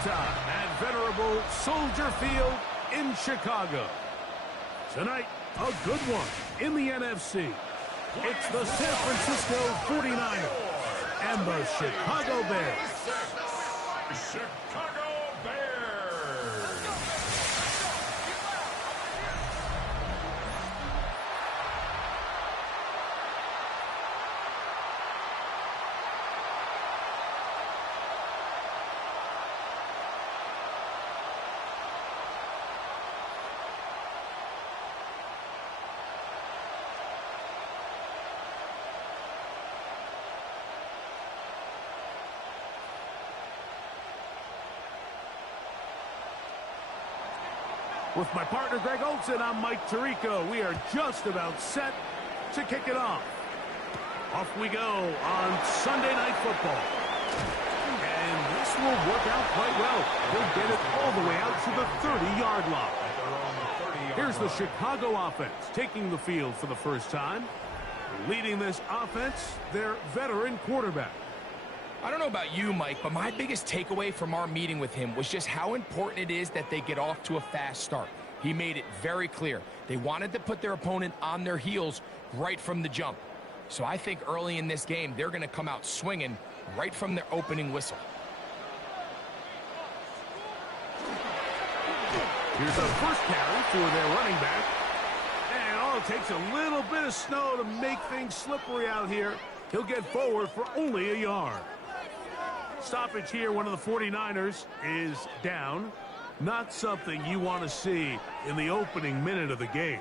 time at venerable Soldier Field in Chicago. Tonight, a good one in the NFC. It's the San Francisco 49ers and the Chicago Bears. Chicago Bears. With my partner, Greg Olson, I'm Mike Tirico. We are just about set to kick it off. Off we go on Sunday Night Football. And this will work out quite well. They'll get it all the way out to the 30-yard line. Here's the Chicago offense taking the field for the first time. Leading this offense, their veteran quarterback. I don't know about you, Mike, but my biggest takeaway from our meeting with him was just how important it is that they get off to a fast start. He made it very clear. They wanted to put their opponent on their heels right from the jump. So I think early in this game, they're going to come out swinging right from their opening whistle. Here's a first carry for their running back. And all it takes a little bit of snow to make things slippery out here. He'll get forward for only a yard. Stoppage here, one of the 49ers is down. Not something you want to see in the opening minute of the game.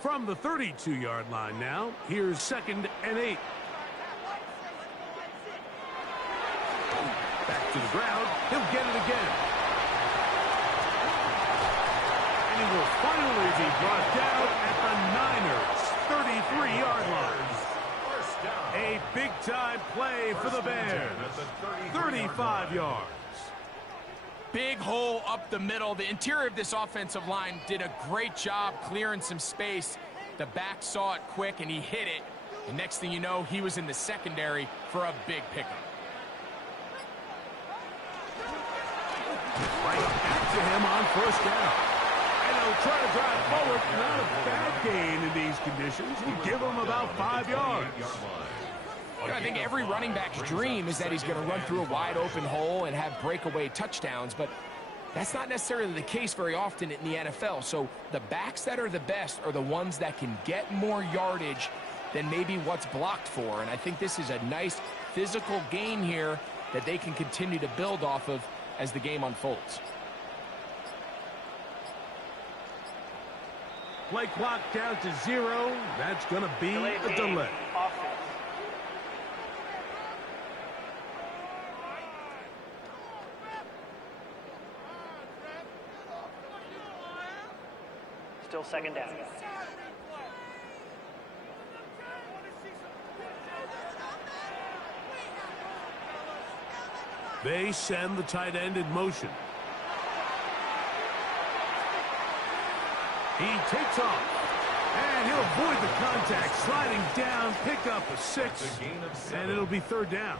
From the 32-yard line now, here's 2nd and 8. Back to the ground. He'll get it again. And he will finally be brought down at the Niners' 33-yard line. A big-time play for the Bears. 35 yards. Big hole up the middle. The interior of this offensive line did a great job clearing some space. The back saw it quick, and he hit it. And next thing you know, he was in the secondary for a big pickup. Right back to him on first down. And he'll try to drive forward. Not a bad gain in these conditions. We'll give him about 5 yards. I think every running back's dream is that he's going to run through a wide open hole and have breakaway touchdowns, but that's not necessarily the case very often in the NFL. So the backs that are the best are the ones that can get more yardage than maybe what's blocked for. And I think this is a nice physical game here that they can continue to build off of as the game unfolds. Play clock down to 0. That's going to be a delay. Still 2nd down. They send the tight end in motion. He takes off. And he'll avoid the contact, sliding down, pick up a 6, and it'll be 3rd down.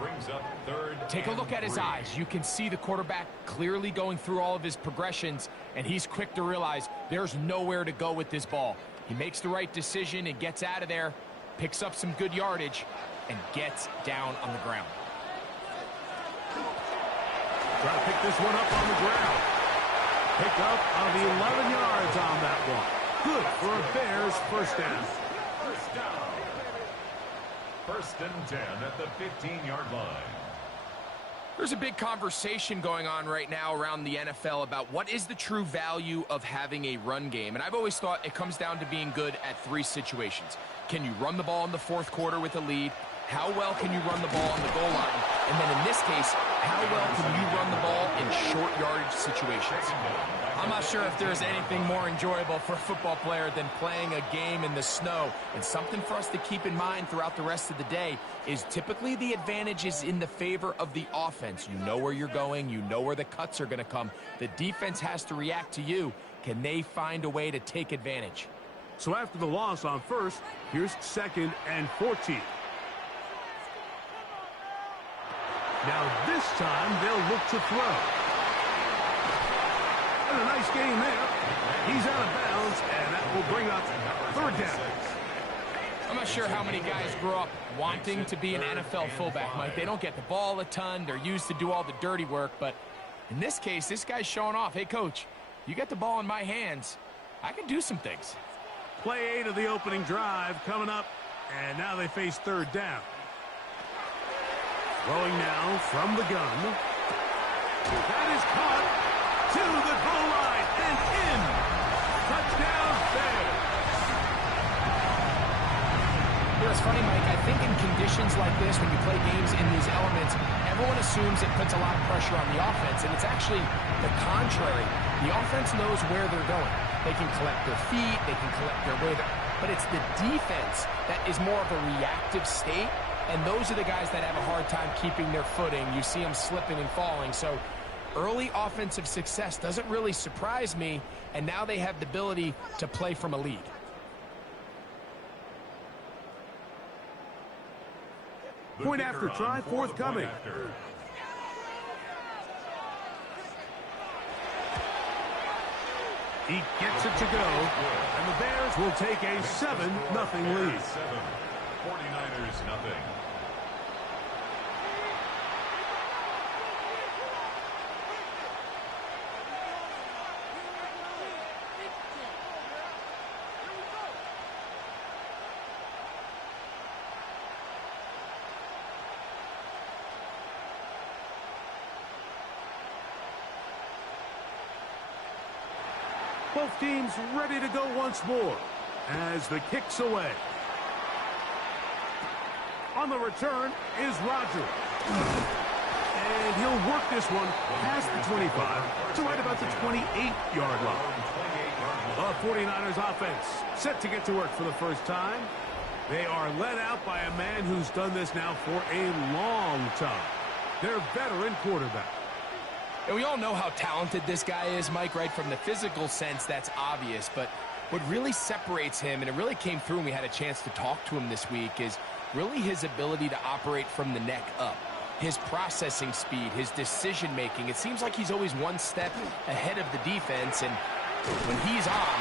Take a look at his eyes. You can see the quarterback clearly going through all of his progressions, and he's quick to realize there's nowhere to go with this ball. He makes the right decision and gets out of there, picks up some good yardage, and gets down on the ground. Try to pick this one up on the ground. Pick up of 11 yards on that one. Good for a Bears first down. First and 10 at the 15-yard line. There's a big conversation going on right now around the NFL about what is the true value of having a run game. And I've always thought it comes down to being good at 3 situations. Can you run the ball in the 4th quarter with a lead? How well can you run the ball on the goal line? And then in this case, how well can you run the ball in short yardage situations? I'm not sure if there's anything more enjoyable for a football player than playing a game in the snow. And something for us to keep in mind throughout the rest of the day is typically the advantage is in the favor of the offense. You know where you're going. You know where the cuts are going to come. The defense has to react to you. Can they find a way to take advantage? So after the loss on first, here's 2nd and 14. Now this time they'll look to throw. And a nice game there. He's out of bounds, and that will bring up 3rd down. I'm not sure how many guys grow up wanting to be an NFL fullback, Mike. They don't get the ball a ton. They're used to do all the dirty work. But in this case, this guy's showing off. Hey, coach, you get the ball in my hands. I can do some things. Play 8 of the opening drive coming up, and now they face 3rd down. Throwing now from the gun. That is caught to the goal line and in. Touchdown Bears. You know, it's funny, Mike. I think in conditions like this, when you play games in these elements, everyone assumes it puts a lot of pressure on the offense, and it's actually the contrary. The offense knows where they're going. They can collect their feet, they can collect their weight, but it's the defense that is more of a reactive state, and those are the guys that have a hard time keeping their footing. You see them slipping and falling, so early offensive success doesn't really surprise me, and now they have the ability to play from a lead. Point after try forthcoming. He gets it to go, and the Bears will take a 7-0 lead. 49ers nothing. Both teams ready to go once more as the kick's away. On the return is Roger. And he'll work this one past the 25 to right about the 28-yard line. The 49ers offense set to get to work for the first time. They are led out by a man who's done this now for a long time. Their veteran quarterback. And we all know how talented this guy is, Mike, right? From the physical sense, that's obvious. But what really separates him, and it really came through when we had a chance to talk to him this week, is really his ability to operate from the neck up. His processing speed, his decision-making. It seems like he's always one step ahead of the defense. And when he's on,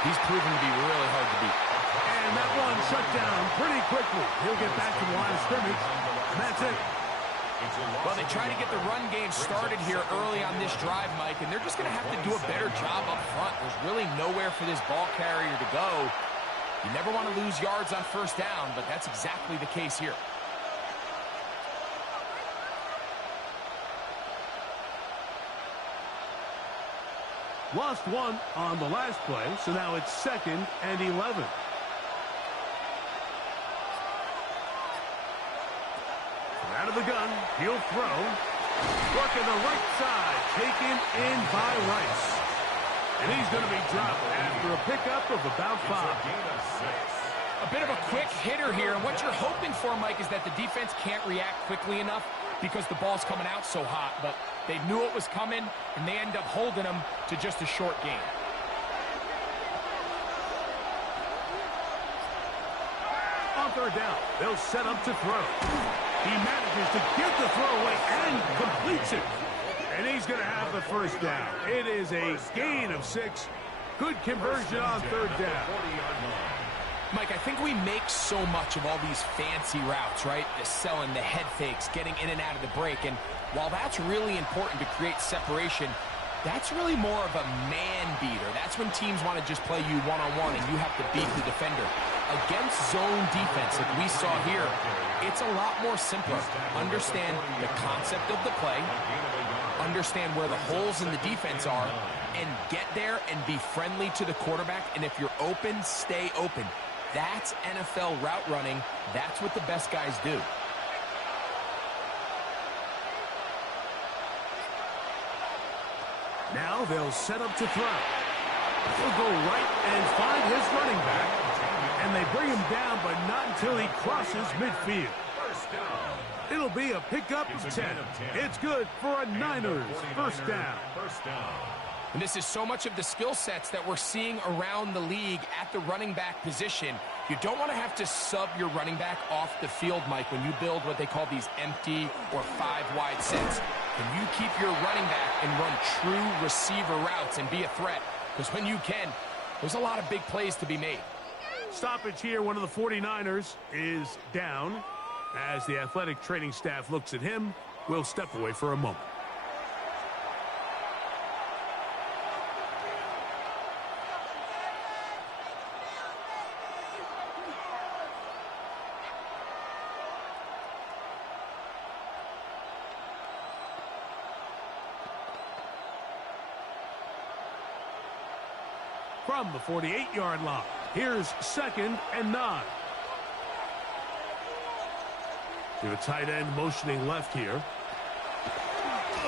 he's proven to be really hard to beat. And that one shut down pretty quickly. He'll get back to the line of scrimmage. And that's it. Well, they try to get the run game started here early on this drive, Mike, and they're just going to have to do a better job up front. There's really nowhere for this ball carrier to go. You never want to lose yards on first down, but that's exactly the case here. Lost one on the last play, so now it's 2nd and 11. Out of the gun, he'll throw. Working the right side, taken in by Rice. And he's going to be dropped after a pickup of about 5. A bit of a quick hitter here, and what you're hoping for, Mike, is that the defense can't react quickly enough because the ball's coming out so hot, but they knew it was coming, and they end up holding them to just a short gain. On 3rd down, they'll set up to throw. He manages to get the throw away and completes it. And he's going to have the first down. It is a gain of 6. Good conversion on 3rd down. Mike, I think we make so much of all these fancy routes, right? The selling, the head fakes, getting in and out of the break. And while that's really important to create separation, that's really more of a man beater. That's when teams want to just play you one-on-one and you have to beat the defender. Against zone defense, like we saw here, it's a lot more simpler. Understand the concept of the play, understand where the holes in the defense are, and get there and be friendly to the quarterback. And if you're open, stay open. That's NFL route running. That's what the best guys do. Now they'll set up to throw. He'll go right and find his running back. And they bring him down, but not until he crosses midfield. It'll be a pickup of 10. It's good for a Niners first down. And this is so much of the skill sets that we're seeing around the league at the running back position. You don't want to have to sub your running back off the field, Mike, when you build what they call these empty or 5-wide sets. Can you keep your running back and run true receiver routes and be a threat? Because when you can, there's a lot of big plays to be made. Stoppage here. One of the 49ers is down. As the athletic training staff looks at him, we'll step away for a moment. From the 48-yard line, here's 2nd and 9. We have a tight end motioning left here.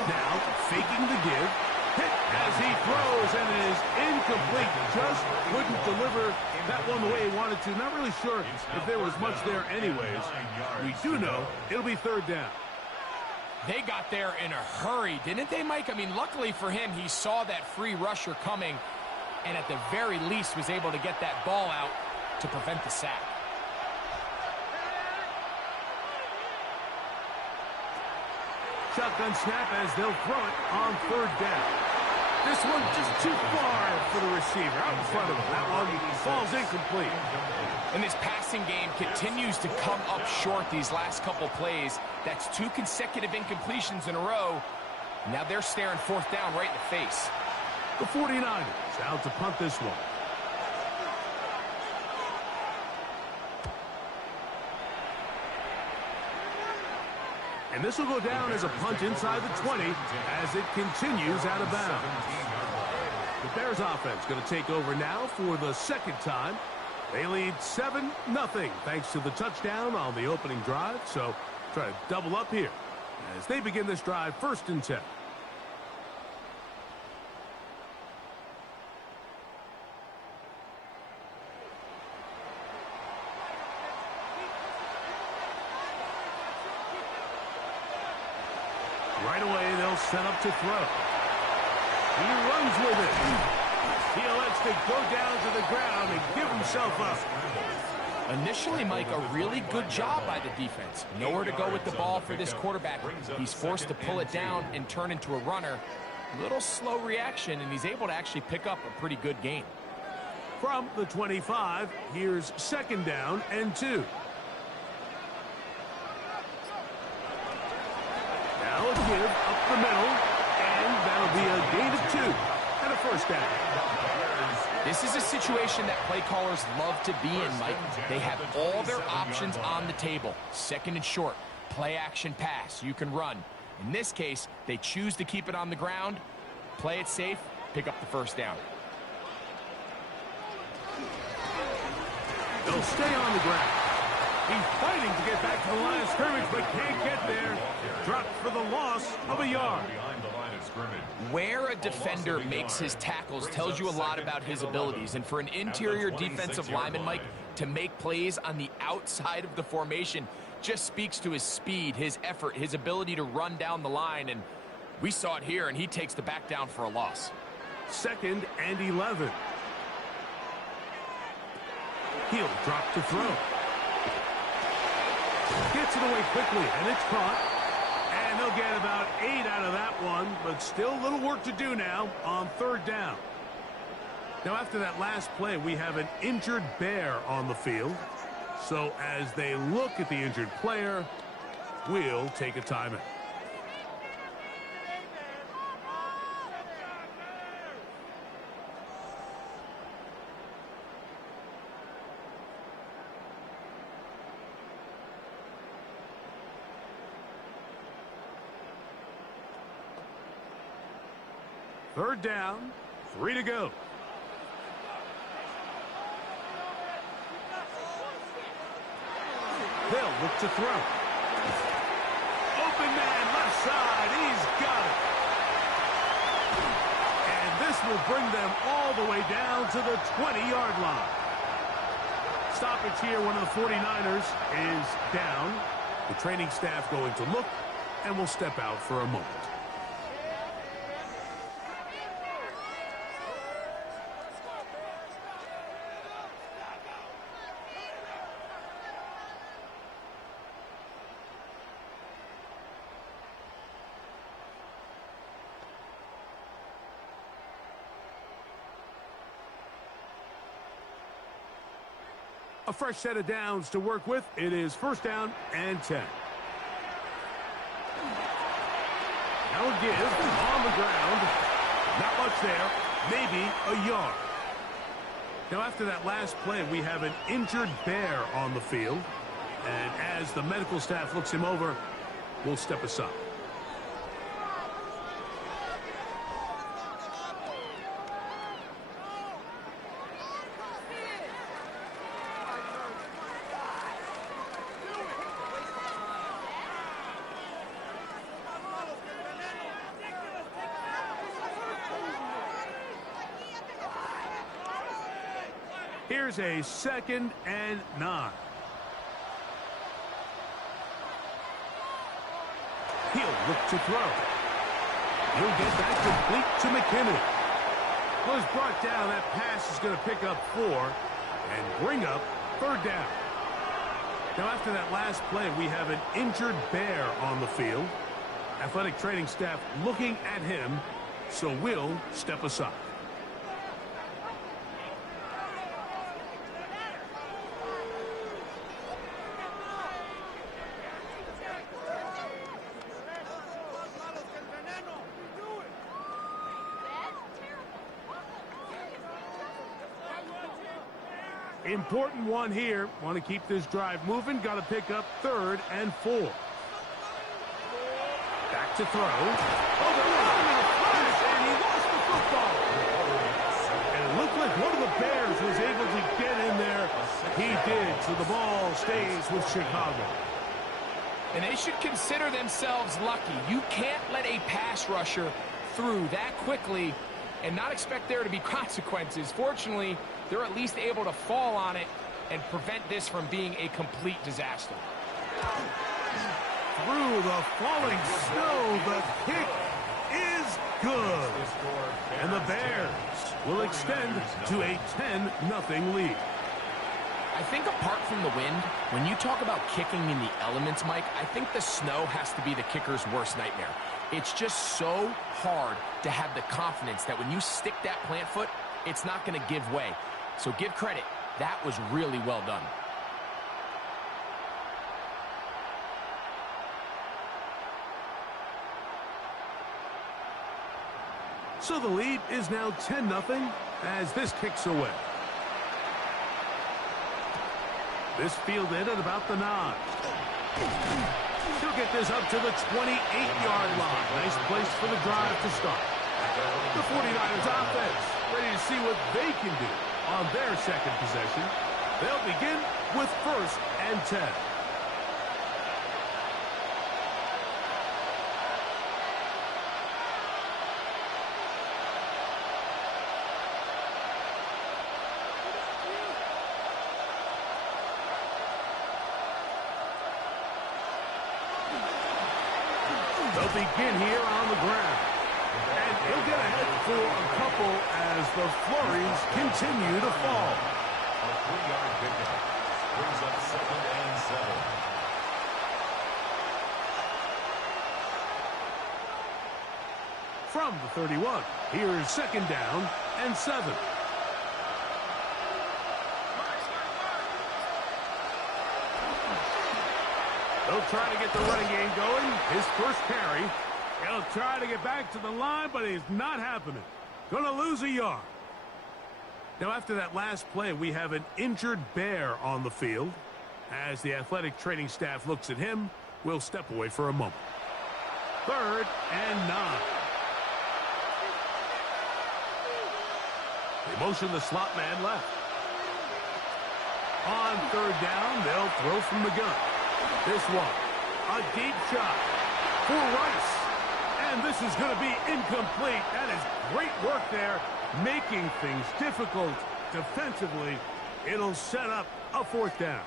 Now, faking the give. Hit as he throws, and it is incomplete. Just couldn't deliver that one the way he wanted to. Not really sure if there was much there anyways. We do know it'll be 3rd down. They got there in a hurry, didn't they, Mike? I mean, luckily for him, he saw that free rusher coming, and at the very least was able to get that ball out to prevent the sack. Shotgun snap as they'll throw it on 3rd down. This one just too far for the receiver. Out in front of him. That one falls incomplete. And this passing game continues to come up short these last couple plays. That's 2 consecutive incompletions in a row. Now they're staring 4th down right in the face. The 49ers out to punt this one. And this will go down as a punt inside the 20 as it continues out of bounds. The Bears offense going to take over now for the 2nd time. They lead 7-0 thanks to the touchdown on the opening drive. So try to double up here as they begin this drive 1st and 10. Right away, they'll set up to throw. He runs with it. He elects to go down to the ground and give himself up. Initially, Mike, a really good job by the defense. Nowhere to go with the ball for this quarterback. He's forced to pull it down and turn into a runner. Little slow reaction, and he's able to actually pick up a pretty good gain. From the 25, here's 2nd down and 2. Now a give up the middle, and that'll be a gain of 2 and a 1st down. This is a situation that play callers love to be in, Mike. They have all their options on the table. 2nd and short, play action pass, you can run. In this case, they choose to keep it on the ground, play it safe, pick up the 1st down. They'll stay on the ground. He's fighting to get back to the line of scrimmage, but can't get there. Dropped for the loss of a yard. Where a defender makes his tackles tells you a lot about his abilities. And for an interior defensive lineman, Mike, to make plays on the outside of the formation just speaks to his speed, his effort, his ability to run down the line. And we saw it here, and he takes the back down for a loss. 2nd and 11. He'll drop to throw. Gets it away quickly, and it's caught. And they'll get about 8 out of that one, but still a little work to do now on 3rd down. Now, after that last play, we have an injured Bear on the field. So as they look at the injured player, we'll take a timeout. Third down, 3 to go. They'll look to throw. Open man, left side. He's got it. will bring them all the way down to the 20-yard line. Stoppage here, one of the 49ers is down. The training staff going to look, and will step out for a moment. A fresh set of downs to work with. It is first down and 10. Now a give on the ground. Not much there. Maybe a yard. Now after that last play, we have an injured bear on the field. And as the medical staff looks him over, we'll step aside. Here's a 2nd and 9. He'll look to throw. He'll get that complete to McKinnon. Was brought down. That pass is going to pick up 4 and bring up 3rd down. Now after that last play, we have an injured bear on the field. Athletic training staff looking at him, so we'll step aside. Important one here. Want to keep this drive moving. Got to pick up 3rd and 4. Back to throw. Oh, they're running a flash, and he lost the football. And it looked like one of the Bears was able to get in there. He did, so the ball stays with Chicago. And they should consider themselves lucky. You can't let a pass rusher through that quickly and not expect there to be consequences. Fortunately, they're at least able to fall on it and prevent this from being a complete disaster. Through the falling snow, the kick is good. And the Bears will extend to a 10-0 lead. I think apart from the wind, when you talk about kicking in the elements, Mike, I think the snow has to be the kicker's worst nightmare. It's just so hard to have the confidence that when you stick that plant foot, it's not going to give way. So give credit. That was really well done. So the lead is now 10-0 as this kicks away. This fielded at about the 9. He'll get this up to the 28-yard line. Nice place for the drive to start. The 49ers offense ready to see what they can do on their second possession. They'll begin with 1st and 10. They'll begin here on the ground. And he'll get ahead for a couple as the flurries continue to fall. A 3-yard pickup brings up 2nd and 7. From the 31, here's 2nd down and 7. They'll try to get the running game going. His first carry. He'll try to get back to the line, but it's not happening. Gonna lose a yard. Now, after that last play, we have an injured bear on the field. As the athletic training staff looks at him, we'll step away for a moment. 3rd and 9. They motion the slot man left. On 3rd down, they'll throw from the gun. This one, a deep shot for Rice. And this is going to be incomplete. That is great work there. making things difficult defensively. It'll set up a fourth down.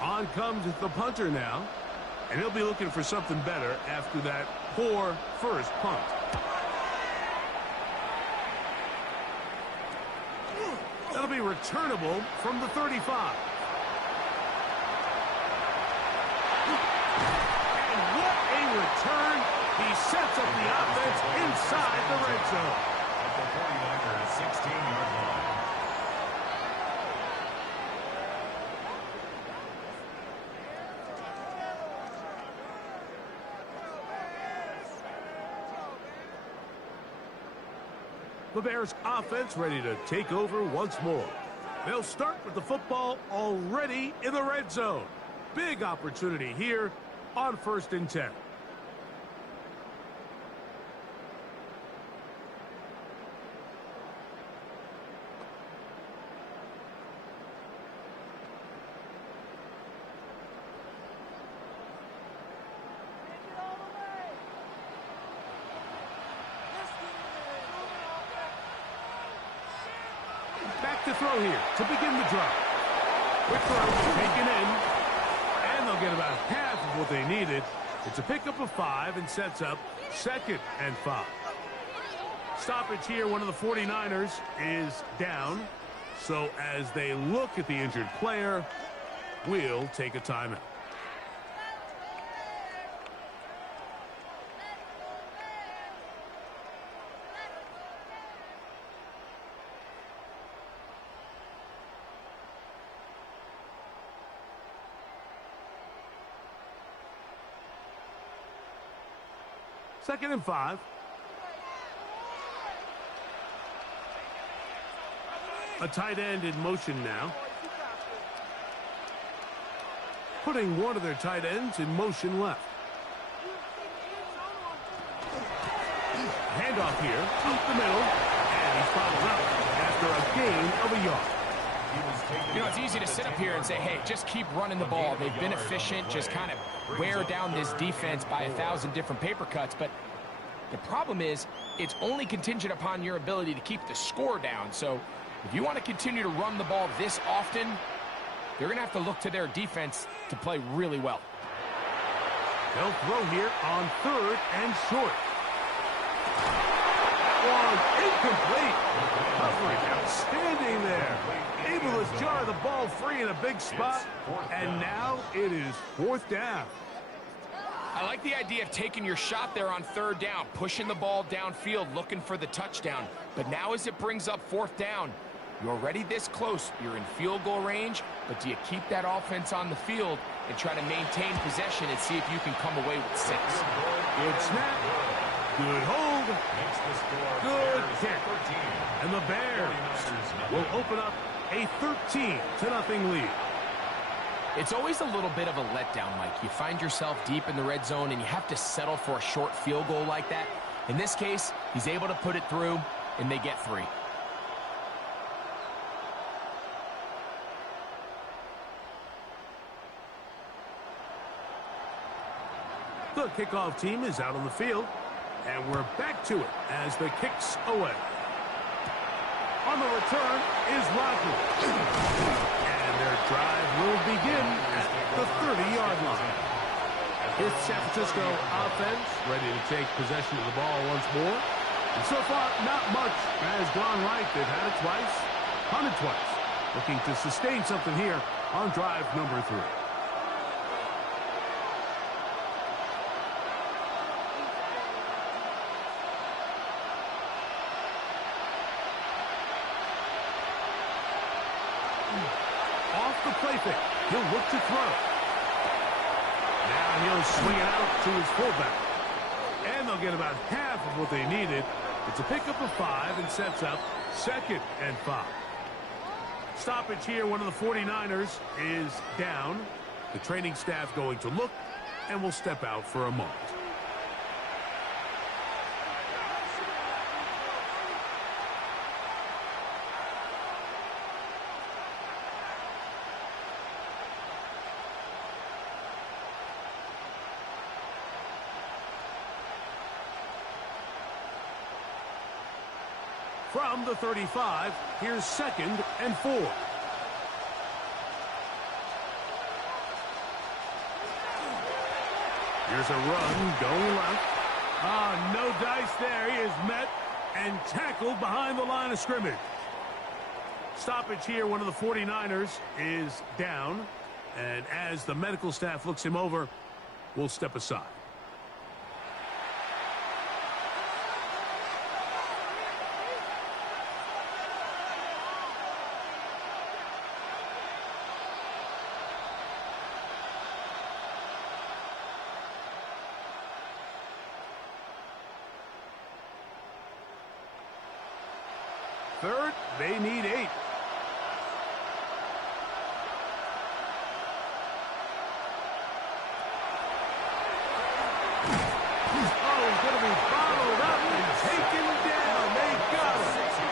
On comes the punter now, and he'll be looking for something better after that poor first punt. That'll be returnable from the 35. And what a return. He sets up the offense inside the red zone. At the 49ers 16-yard line. The Bears offense ready to take over once more. They'll start with the football already in the red zone. Big opportunity here on 1st and 10. Back to throw here to begin the drive. Quick throw taken in, and they'll get about half of what they needed. It's a pickup of 5 and sets up 2nd and 5. Stoppage here, one of the 49ers is down. So as they look at the injured player, we'll take a timeout. Second and 5. A tight end in motion now. Putting one of their tight ends in motion left. Handoff here, up the middle, and he's followed up after a gain of a yard. You know, it's easy to sit up here and say, hey, just keep running the ball. They've been efficient, just kind of wear down this defense by 1,000 different paper cuts. But the problem is it's only contingent upon your ability to keep the score down. So if you want to continue to run the ball this often, they're going to have to look to their defense to play really well. They'll throw here on 3rd and short. One incomplete. Coverage outstanding there. Able to jar the ball free in a big spot. And now it is 4th down. I like the idea of taking your shot there on 3rd down, pushing the ball downfield, looking for the touchdown. But now as it brings up 4th down, you're already this close. You're in field goal range, but do you keep that offense on the field and try to maintain possession and see if you can come away with 6? Good snap. Good hold. Good kick. And the Bears will open up a 13-0 lead. It's always a little bit of a letdown, Mike. You find yourself deep in the red zone and you have to settle for a short field goal like that. In this case, he's able to put it through, and they get 3. The kickoff team is out on the field, and we're back to it as the kick's away. On the return is Rodgers. And their drive will begin at the 30-yard line. Here's San Francisco offense ready to take possession of the ball once more. And so far, not much has gone right. They've had it twice, punted twice. Looking to sustain something here on drive number 3. Off the play fake. He'll look to throw. Now he'll swing it out to his fullback. And they'll get about half of what they needed. It's a pickup of 5 and sets up 2nd and 5. Stoppage here. One of the 49ers is down. The training staff going to look, and will step out for a moment. From the 35, here's 2nd and 4. Here's a run going left. No dice there. He is met and tackled behind the line of scrimmage. Stoppage here. One of the 49ers is down. And as the medical staff looks him over, we'll step aside. Third, they need 8. Oh, he's going to be bottled up and taken down. They got him.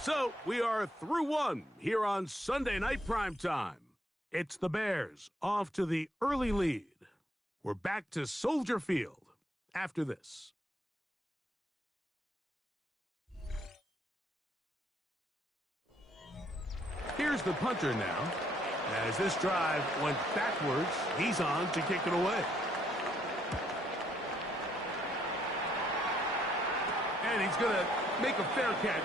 So, we are through one here on Sunday Night Primetime. It's the Bears off to the early lead. We're back to Soldier Field after this. Here's the punter now. As this drive went backwards, he's on to kick it away. And he's going to make a fair catch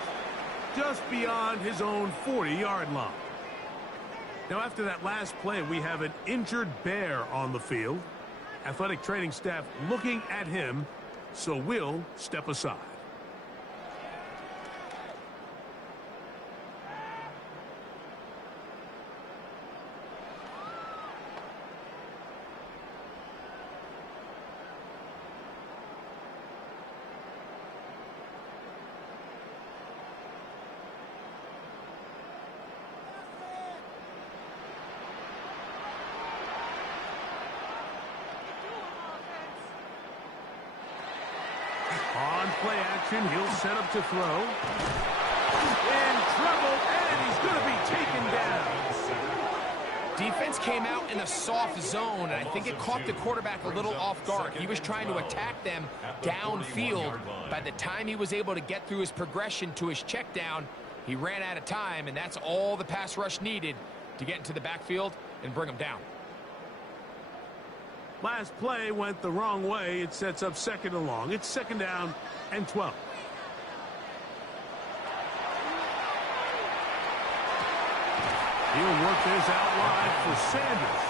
just beyond his own 40-yard line. Now, after that last play, we have an injured Bear on the field. Athletic training staff looking at him, so we'll step aside. On play action, he'll set up to throw. In trouble, and he's going to be taken down. Defense came out in a soft zone, and I think it caught the quarterback a little off guard. He was trying to attack them downfield. By the time he was able to get through his progression to his check down, he ran out of time, and that's all the pass rush needed to get into the backfield and bring him down. Last play went the wrong way. It sets up 2nd and long. It's 2nd down and 12. He'll work this out wide for Sanders.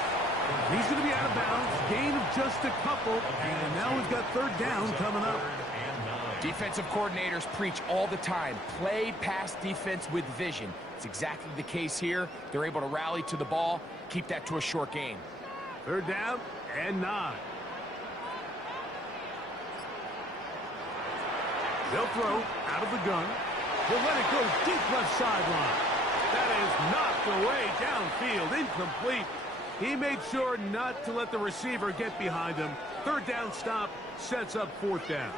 He's going to be out of bounds. Gain of just a couple. And now we've got 3rd down coming up. Defensive coordinators preach all the time. Play pass defense with vision. It's exactly the case here. They're able to rally to the ball, keep that to a short game. 3rd down and 9. They'll throw out of the gun. He'll let it go deep left sideline. That is knocked away downfield, incomplete. He made sure not to let the receiver get behind him. 3rd down stop sets up 4th down.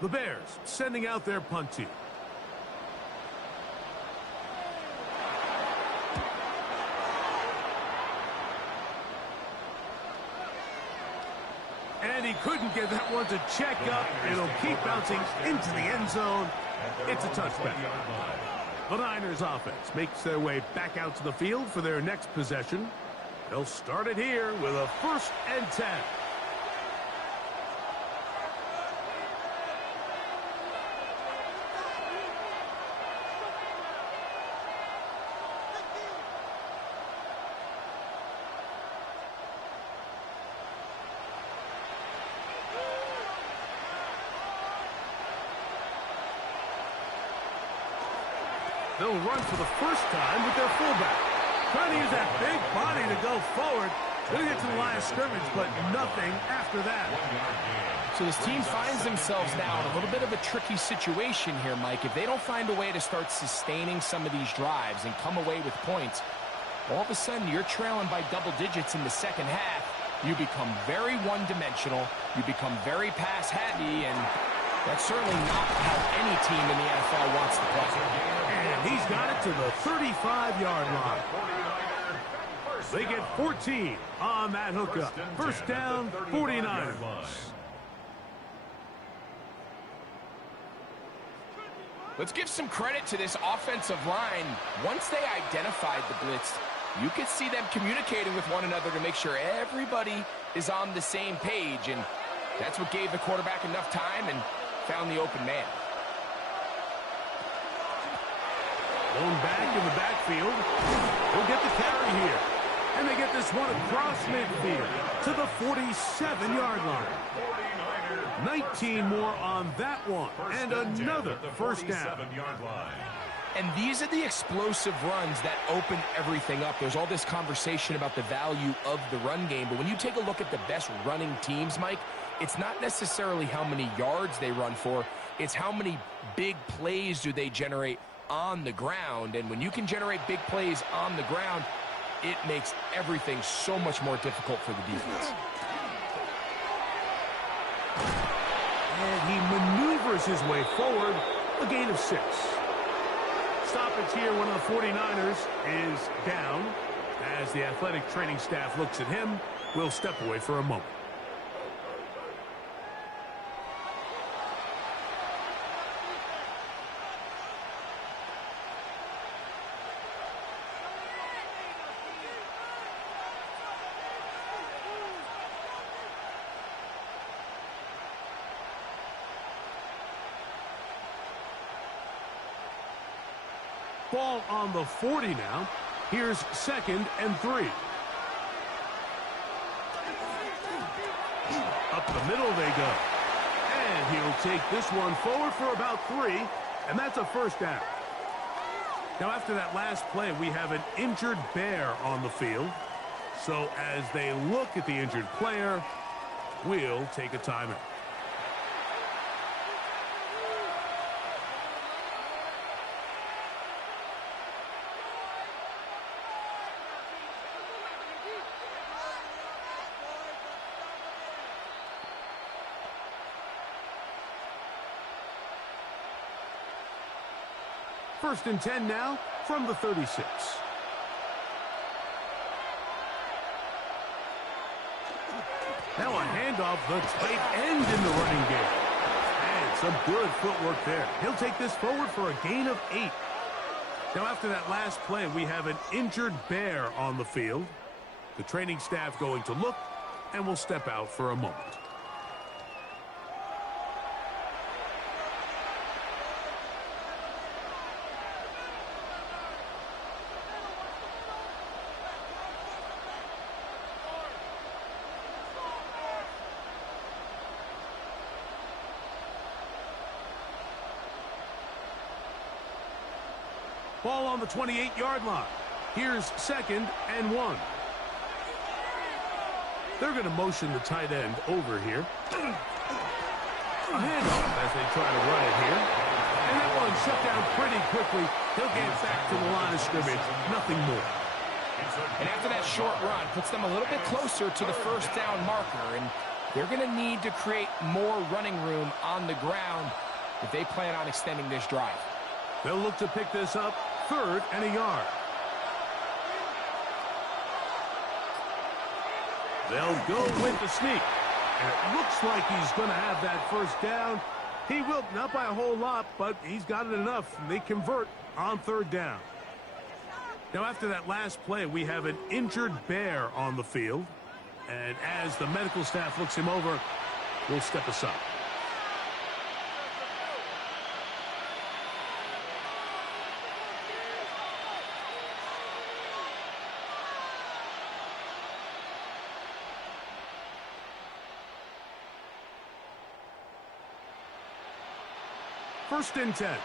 The Bears sending out their punt team. And he couldn't get that one to check up. It'll keep bouncing into the end zone. It's a touchback. The Niners offense makes their way back out to the field for their next possession. They'll start it here with a 1st and 10. They'll run for the first time with their fullback. Trying to use that big body to go forward. Going to get to the line of scrimmage, but nothing after that. So this team finds themselves now in a little bit of a tricky situation here, Mike. If they don't find a way to start sustaining some of these drives and come away with points, all of a sudden you're trailing by double digits in the second half. You become very one-dimensional. You become very pass-heavy, and that's certainly not how any team in the NFL wants to play. And he's got it to the 35-yard line. They get 14 on that hookup. First down, 49ers. Let's give some credit to this offensive line. Once they identified the blitz, you could see them communicating with one another to make sure everybody is on the same page, and that's what gave the quarterback enough time and found the open man. Lone back in the backfield. He'll get the carry here. And they get this one across midfield to the 47-yard line. 19 more on that one. And another first down. And these are the explosive runs that open everything up. There's all this conversation about the value of the run game, but when you take a look at the best running teams, Mike, it's not necessarily how many yards they run for, it's how many big plays do they generate on the ground. And when you can generate big plays on the ground, it makes everything so much more difficult for the defense. And he maneuvers his way forward, a gain of 6. Stoppage here, one of the 49ers is down. As the athletic training staff looks at him, we'll step away for a moment. Ball on the 40 now. Here's 2nd and 3. Up the middle they go. And he'll take this one forward for about 3, and that's a first down. Now after that last play, we have an injured bear on the field. So as they look at the injured player, we'll take a timeout. First and 10 now from the 36. Now a handoff, the tight end in the running game. And some good footwork there. He'll take this forward for a gain of 8. Now after that last play, we have an injured bear on the field. The training staff going to look, and will step out for a moment. Ball on the 28-yard line. Here's 2nd and 1. They're going to motion the tight end over here. A handoff as they try to run it here. And that one shut down pretty quickly. He'll get back to the line of scrimmage. Nothing more. And after that short run, puts them a little bit closer to the first down marker. And they're going to need to create more running room on the ground if they plan on extending this drive. They'll look to pick this up, 3rd and a yard. They'll go with the sneak. And it looks like he's going to have that first down. He will, not by a whole lot, but he's got it enough. They convert on 3rd down. Now after that last play, we have an injured bear on the field. And as the medical staff looks him over, we'll step aside. First and 10.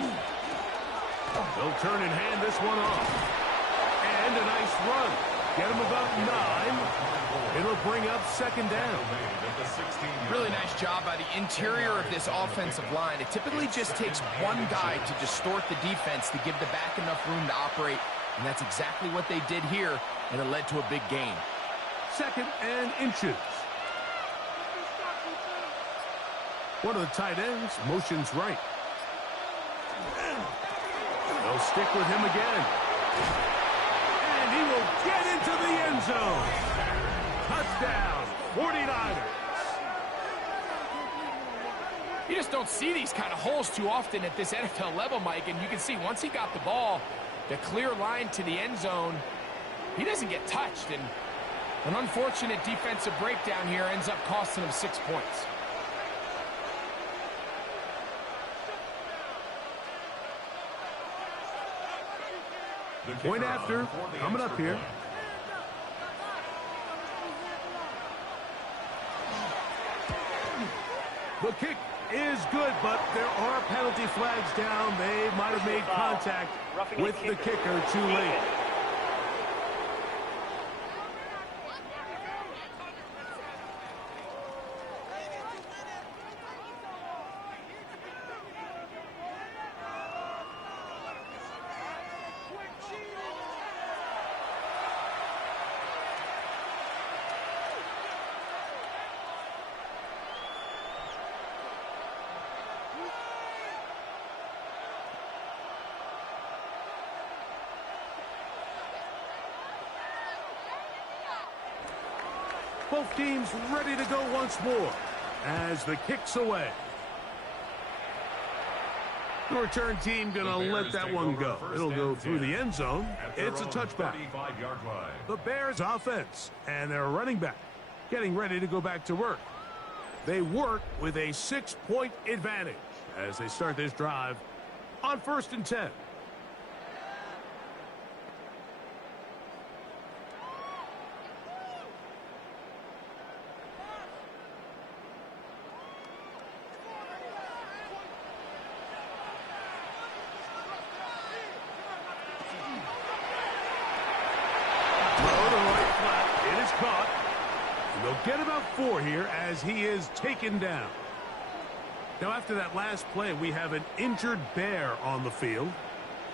They'll turn and hand this one off. And a nice run. Get him about 9. It'll bring up second down. Really nice job by the interior of this offensive line. It typically just takes one guy to distort the defense to give the back enough room to operate, and that's exactly what they did here, and it led to a big gain. 2nd and inches. One of the tight ends motions right. They'll stick with him again. And he will get into the end zone. Touchdown, 49ers. You just don't see these kind of holes too often at this NFL level, Mike, and you can see once he got the ball, the clear line to the end zone, he doesn't get touched, and an unfortunate defensive breakdown here ends up costing him 6 points. Point after, coming up here. The kick is good, but there are penalty flags down. They might have made contact with the kicker too late. Both teams ready to go once more as the kick's away. The return team going to let that one go. It'll go through the end zone. It's a touchback. The Bears offense and their running back getting ready to go back to work. They work with a 6-point advantage as they start this drive on 1st and 10. Get about 4 here as he is taken down. Now, after that last play, we have an injured Bear on the field.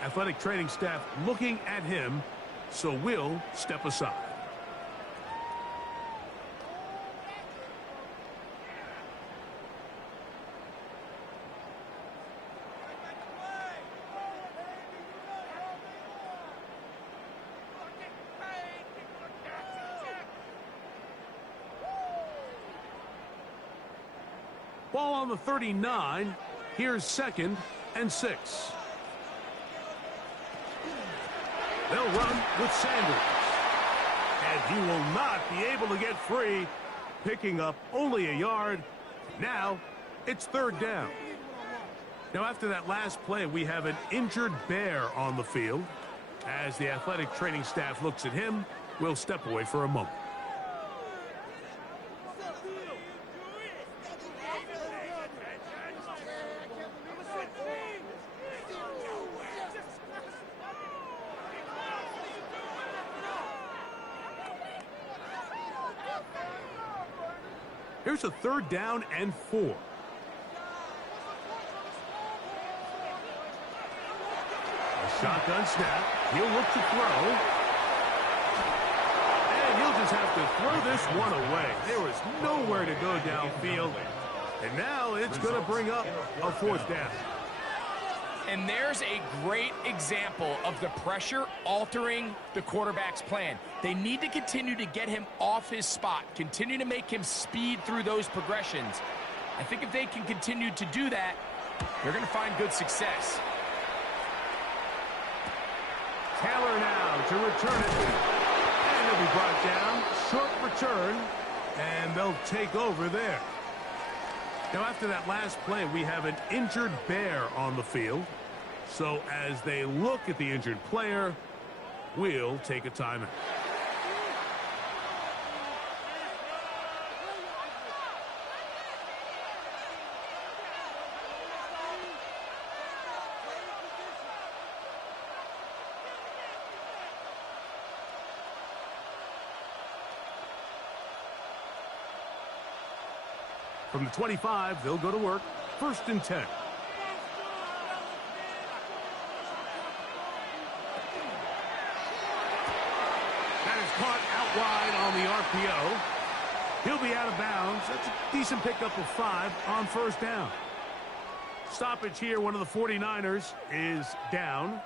Athletic training staff looking at him, so we'll step aside. Ball on the 39. Here's 2nd and 6. They'll run with Sanders. And he will not be able to get free, picking up only a yard. Now it's 3rd down. Now, after that last play, we have an injured Bear on the field. As the athletic training staff looks at him, we'll step away for a moment. Here's a 3rd down and 4. A shotgun snap. He'll look to throw. And he'll just have to throw this one away. There was nowhere to go downfield. And now it's going to bring up a 4th down. And there's a great example of the pressure altering the quarterback's plan. They need to continue to get him off his spot, continue to make him speed through those progressions. I think if they can continue to do that, they're going to find good success. Taylor now to return it. And it'll be brought down. Short return. And they'll take over there. Now, after that last play, we have an injured Bear on the field. So as they look at the injured player, we'll take a timeout. From the 25, they'll go to work. 1st and 10. That is caught out wide on the RPO. He'll be out of bounds. That's a decent pickup of 5 on 1st down. Stoppage here. One of the 49ers is down.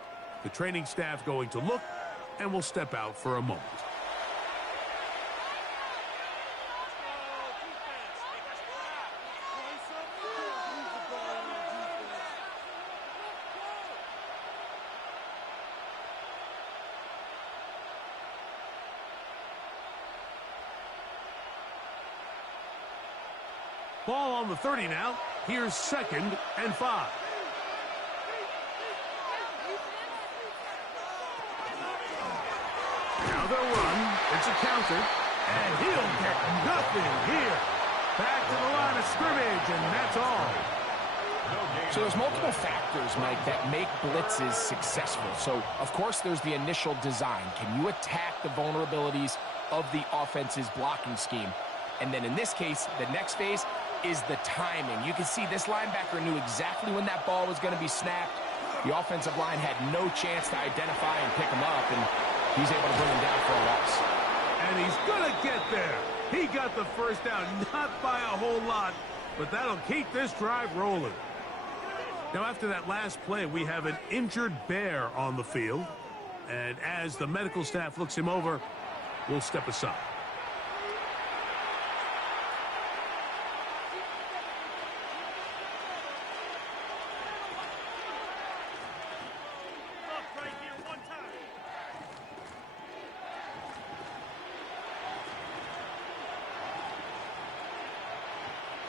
The training staff going to look and will step out for a moment. Ball on the 30 now. Here's 2nd and 5. Now they'll run. It's a counter. And he'll get nothing here. Back to the line of scrimmage, and that's all. So there's multiple factors, Mike, that make blitzes successful. So, of course, there's the initial design. Can you attack the vulnerabilities of the offense's blocking scheme? And then in this case, the next phase is the timing. You can see this linebacker knew exactly when that ball was going to be snapped. The offensive line had no chance to identify and pick him up, and he's able to bring him down for a loss. And he's going to get there. He got the 1st down, not by a whole lot, but that'll keep this drive rolling. Now, after that last play, we have an injured Bear on the field. And as the medical staff looks him over, we'll step aside.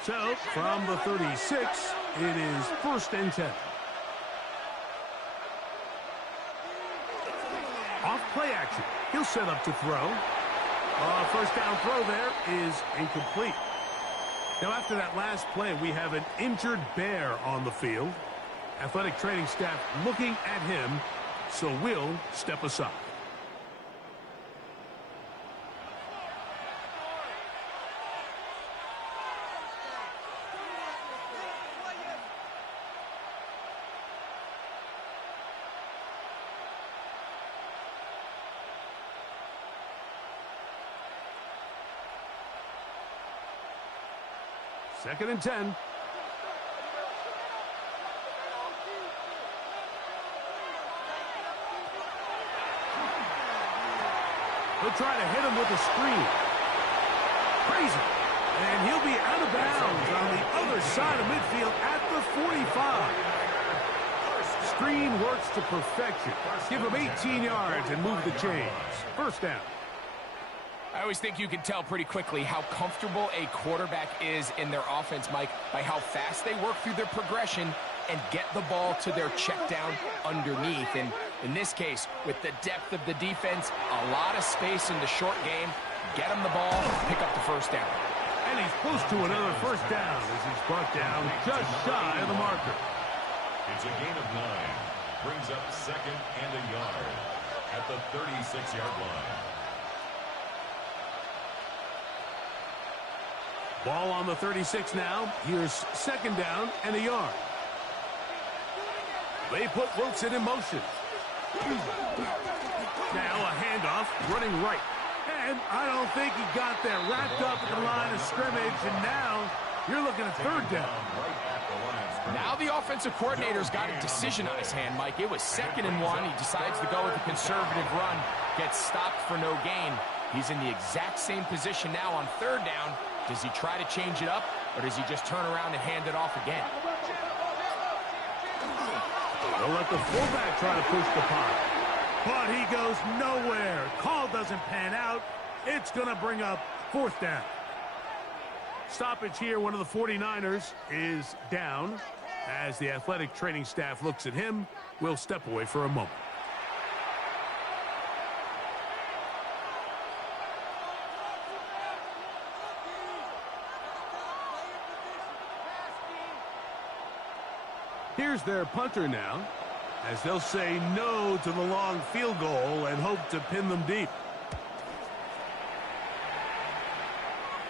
So, from the 36, it is 1st and 10. Off play action. He'll set up to throw. 1st down throw there is incomplete. Now, after that last play, we have an injured Bear on the field. Athletic training staff looking at him, so we'll step aside. Second and 10. He'll try to hit him with a screen. Crazy. And he'll be out of bounds on the other side of midfield at the 45. Screen works to perfection. Give him 18 yards and move the chains. 1st down. I always think you can tell pretty quickly how comfortable a quarterback is in their offense, Mike, by how fast they work through their progression and get the ball to their check down underneath. And in this case, with the depth of the defense, a lot of space in the short game, get him the ball, pick up the 1st down. And he's close to another 1st down as he's brought down just shy of the marker. It's a gain of 9. Brings up 2nd and a yard at the 36-yard line. Ball on the 36 now. Here's 2nd down and a yard. They put Wilson in motion. Now a handoff, running right. And I don't think he got there. Wrapped up at the line of scrimmage, and now you're looking at 3rd down. Now the offensive coordinator's got a decision on his hand, Mike. It was 2nd and 1. He decides to go with a conservative run. Gets stopped for no gain. He's in the exact same position now on 3rd down. Does he try to change it up, or does he just turn around and hand it off again? They'll let the fullback try to push the punt. But he goes nowhere. Call doesn't pan out. It's going to bring up 4th down. Stoppage here. One of the 49ers is down. As the athletic training staff looks at him, we'll step away for a moment. Here's their punter now, as they'll say no to the long field goal and hope to pin them deep.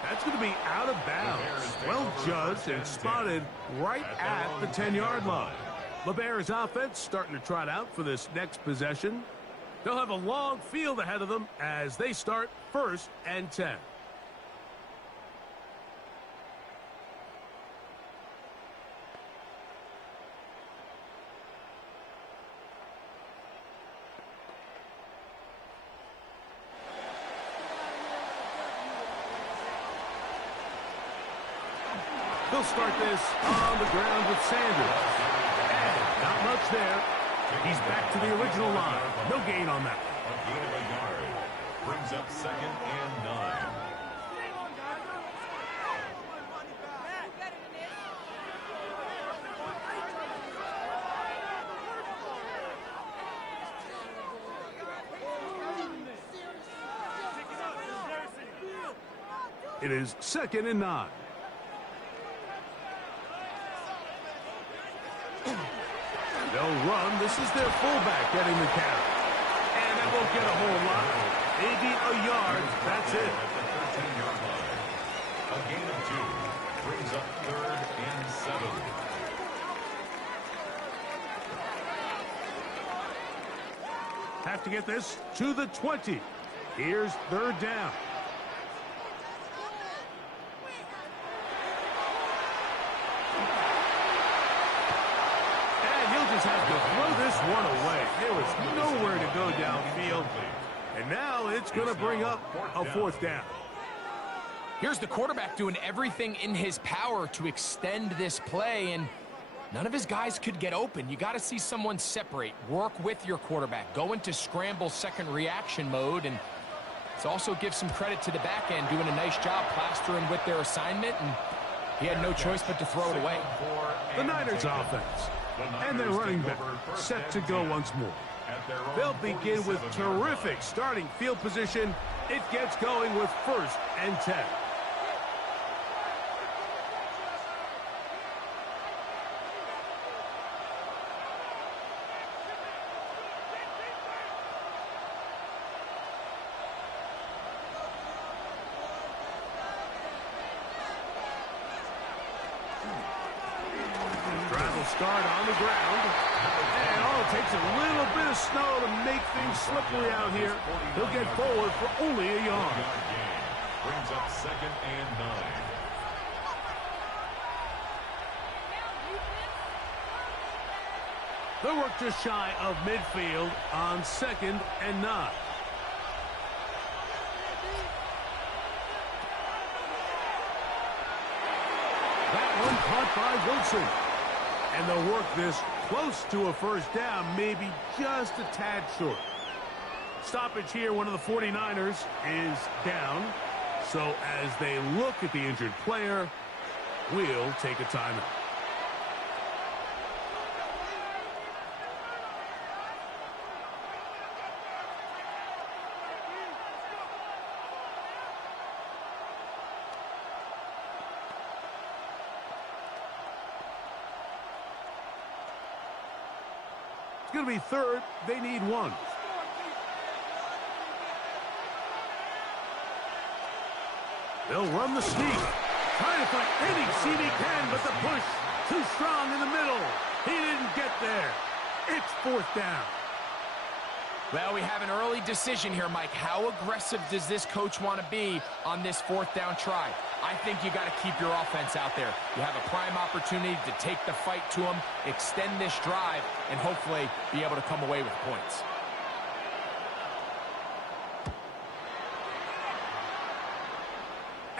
That's It's going to be out of bounds. Well judged and spotted right at the 10-yard line. The Bears offense starting to trot out for this next possession. They'll have a long field ahead of them as they start 1st and 10. They'll start this on the ground with Sanders. And not much there. He's back to the original line. No gain on that. A gain of a yard. Brings up 2nd and 9. It is 2nd and 9. They'll run. This is their fullback getting the count. And that won't get a whole lot. Maybe a yard. That's it. At the 13-yard line. A gain of 2. Brings up 3rd and 7. Have to get this to the 20. Here's 3rd down. Have to throw this one away. There was nowhere to go downfield. And now it's going to bring up a 4th down. Here's the quarterback doing everything in his power to extend this play, and none of his guys could get open. You got to see someone separate, work with your quarterback, go into scramble second reaction mode, and it's also give some credit to the back end doing a nice job plastering with their assignment, and he had no choice but to throw it away. The Niners offense. And their running back set to go once more. They'll begin with terrific starting field position. It gets going with 1st and 10. Start on the ground. And all it takes a little bit of snow to make things slippery out here. He'll get forward for only a yard. Brings up 2nd and 9. They'll work just shy of midfield on 2nd and 9. That one caught by Wilson. And they'll work this close to a 1st down, maybe just a tad short. Stoppage here, one of the 49ers is down. So as they look at the injured player, we'll take a timeout. It's going to be 3rd. They need 1. They'll run the sneak. Trying to find any seam he can, but the push too strong in the middle. He didn't get there. It's 4th down. Well, we have an early decision here, Mike. How aggressive does this coach want to be on this 4th down try? I think you got to keep your offense out there. You have a prime opportunity to take the fight to them, extend this drive, and hopefully be able to come away with points.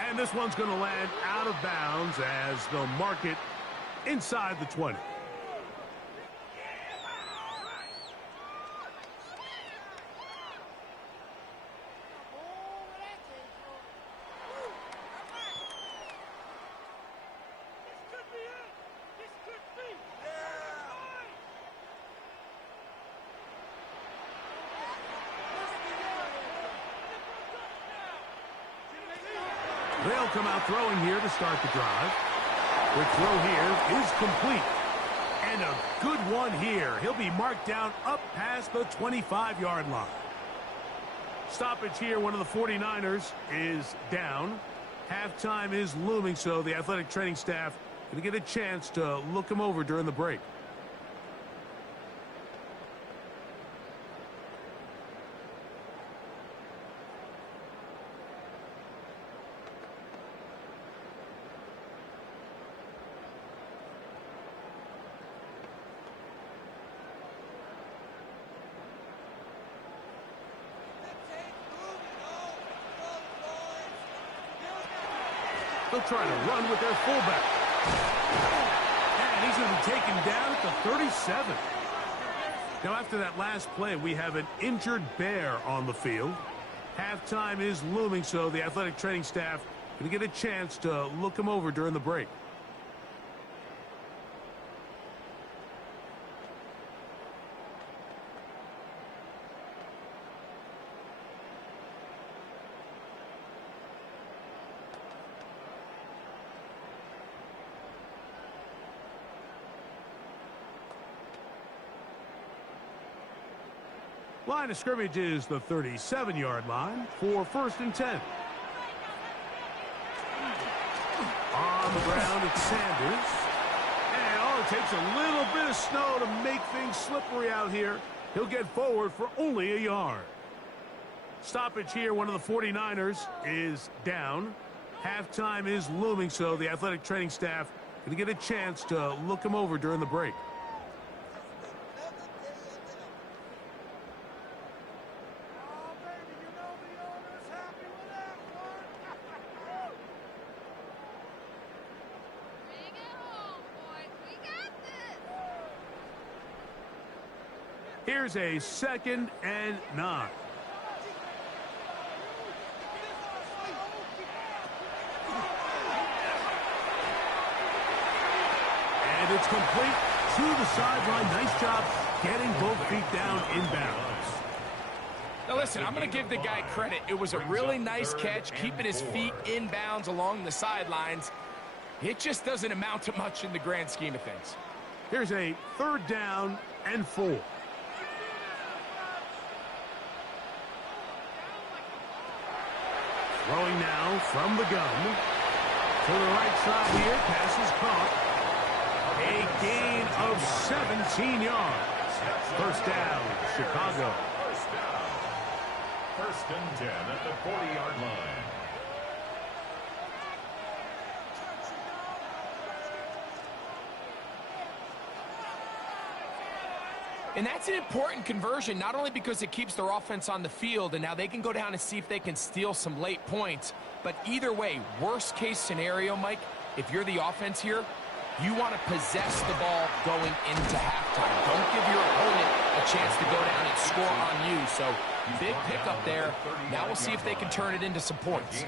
And this one's going to land out of bounds as they'll mark it inside the 20. They'll come out throwing here to start the drive. The throw here is complete. And a good one here. He'll be marked down up past the 25-yard line. Stoppage here, one of the 49ers is down. Halftime is looming, so the athletic training staff going to get a chance to look him over during the break. They'll try to run with their fullback. And he's going to be taken down at the 37. Now, after that last play, we have an injured Bear on the field. Halftime is looming, so the athletic training staff going to get a chance to look him over during the break. Line of scrimmage is the 37-yard line for 1st and 10. On the ground, it's Sanders. And all it takes a little bit of snow to make things slippery out here. He'll get forward for only a yard. Stoppage here, one of the 49ers is down. Halftime is looming, so the athletic training staff going to get a chance to look him over during the break. Here's a 2nd and 9. And it's complete to the sideline. Nice job getting both feet down inbounds. Now listen, I'm going to give the guy credit. It was a really nice catch, keeping his feet inbounds along the sidelines. It just doesn't amount to much in the grand scheme of things. Here's a 3rd down and 4. Throwing now from the gun. To the right side here. Pass is caught. A gain of 17 yards. 1st down, Chicago. 1st and 10 at the 40-yard line. And that's an important conversion, not only because it keeps their offense on the field, and now they can go down and see if they can steal some late points. But either way, worst case scenario, Mike, if you're the offense here, you want to possess the ball going into halftime. Don't give your opponent a chance to go down and score on you. So big pickup there. Now we'll see if they can turn it into some points.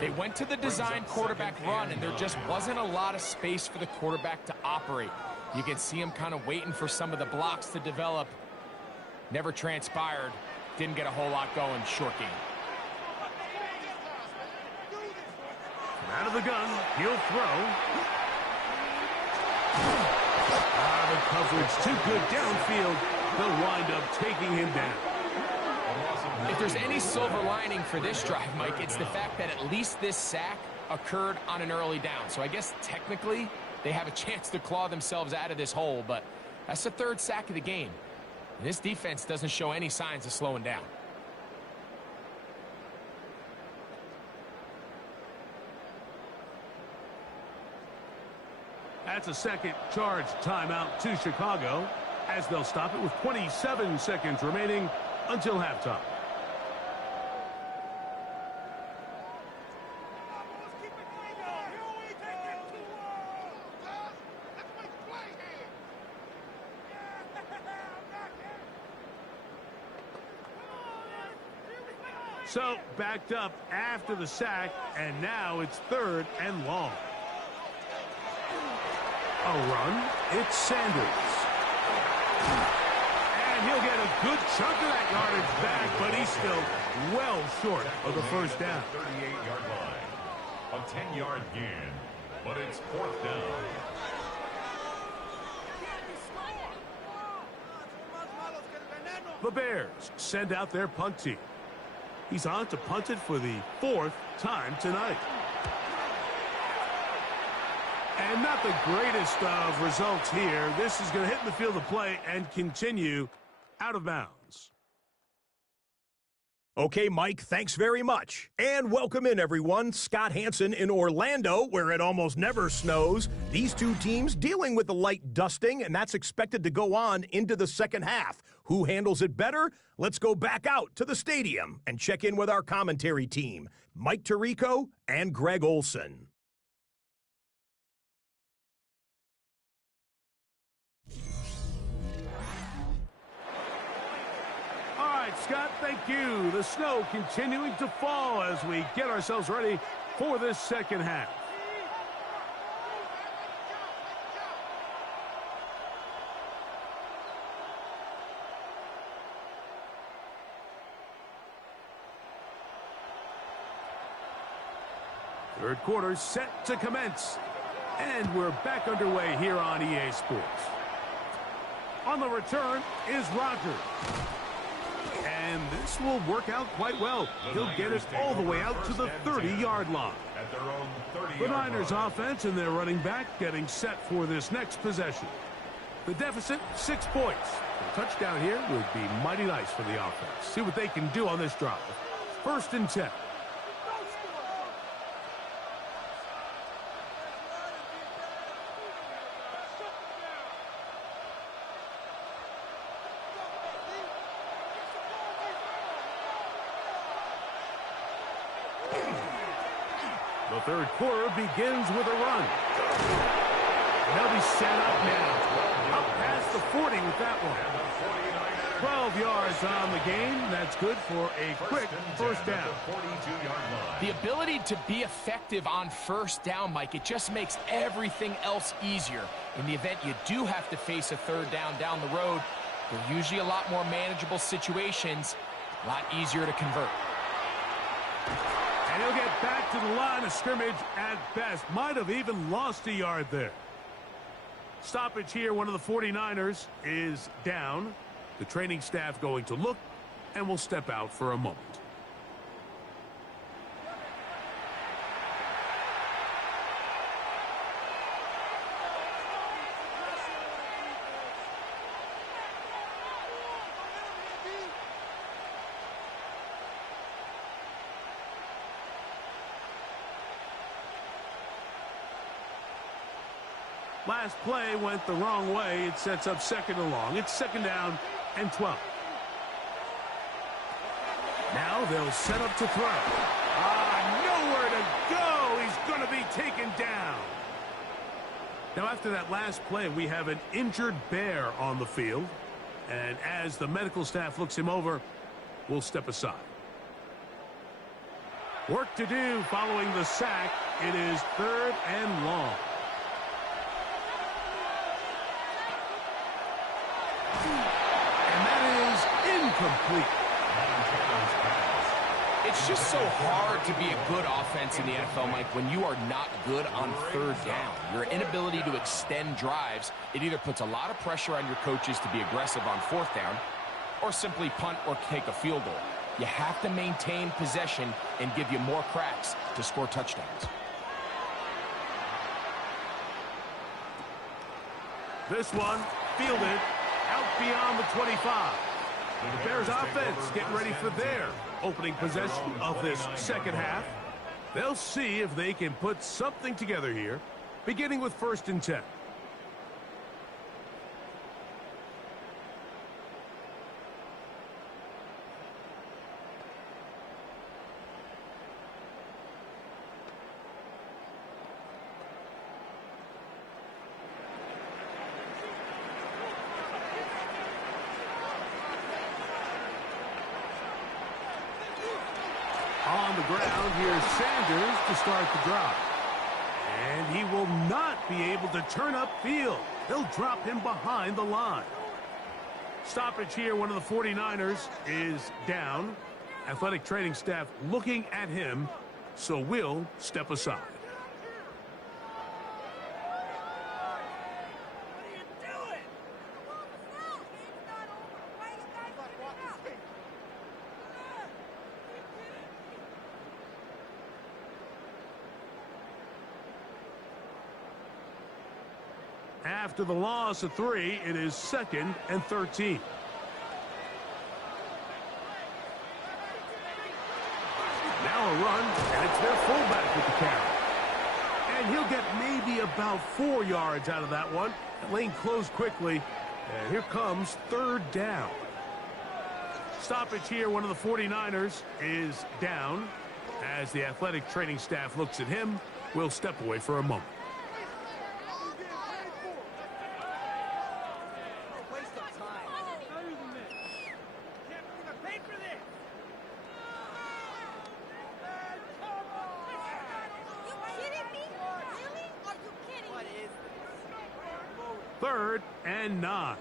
They went to the design quarterback run, and there just wasn't a lot of space for the quarterback to operate. You can see him kind of waiting for some of the blocks to develop. Never transpired. Didn't get a whole lot going. Short game. Out of the gun. He'll throw. The coverage too good downfield. They'll wind up taking him down. If there's any silver lining for this drive, Mike, it's the fact that at least this sack occurred on an early down. So I guess technically they have a chance to claw themselves out of this hole, but that's the 3rd sack of the game. And this defense doesn't show any signs of slowing down. That's a second charge timeout to Chicago, as they'll stop it with 27 seconds remaining until halftime. So, backed up after the sack, and now it's 3rd and long. A run, it's Sanders. And he'll get a good chunk of that yardage back, but he's still well short of the 1st down. 38-yard line. A 10-yard gain, but it's 4th down. The Bears send out their punt team. He's on to punt it for the 4th time tonight. And not the greatest of results here. This is going to hit in the field of play and continue out of bounds. Okay, Mike, thanks very much. And welcome in, everyone. Scott Hansen in Orlando, where it almost never snows. These two teams dealing with a light dusting, and that's expected to go on into the second half. Who handles it better? Let's go back out to the stadium and check in with our commentary team, Mike Tirico and Greg Olson. Scott, thank you. The snow continuing to fall as we get ourselves ready for this second half. Third quarter set to commence. And we're back underway here on EA Sports. On the return is Rogers. And this will work out quite well. He'll get it all the way out to the 30-yard line. At their own 30-yard The Niners line. offense and their running back getting set for this next possession. The deficit, 6 points. A touchdown here would be mighty nice for the offense. See what they can do on this drive. 1st and 10. The third quarter begins with a run. They'll be set up now. Up past the 40 with that one. 12 yards on the game. That's good for a quick first down. The ability to be effective on first down, Mike, it just makes everything else easier. In the event you do have to face a third down the road, they're usually a lot more manageable situations, a lot easier to convert. And he'll get back to the line of scrimmage at best. Might have even lost a yard there. Stoppage here. One of the 49ers is down. The training staff going to look, and will step out for a moment. Last play went the wrong way. It sets up 2nd and long. It's 2nd down and 12. Now they'll set up to throw. Nowhere to go. He's going to be taken down. Now after that last play, we have an injured Bear on the field. And as the medical staff looks him over, we'll step aside. Work to do following the sack. It is 3rd and long. Complete. It's just so hard to be a good offense in the NFL, Mike, when you are not good on third down. Your inability to extend drives, it either puts a lot of pressure on your coaches to be aggressive on 4th down or simply punt or take a field goal. You have to maintain possession and give you more cracks to score touchdowns. This one fielded out beyond the 25. The Bears offense getting ready for their opening possession of this second half. They'll see if they can put something together here, beginning with 1st and 10. On the ground, here's Sanders to start the drive. And he will not be able to turn upfield. They'll drop him behind the line. Stoppage here. One of the 49ers is down. Athletic training staff looking at him, so we'll step aside. After the loss of 3, it is 2nd and 13. Now a run, and it's their fullback with the carry. And he'll get maybe about 4 yards out of that one. The lane closed quickly, and here comes 3rd down. Stoppage here, one of the 49ers is down. As the athletic training staff looks at him, we'll step away for a moment. Third and 9.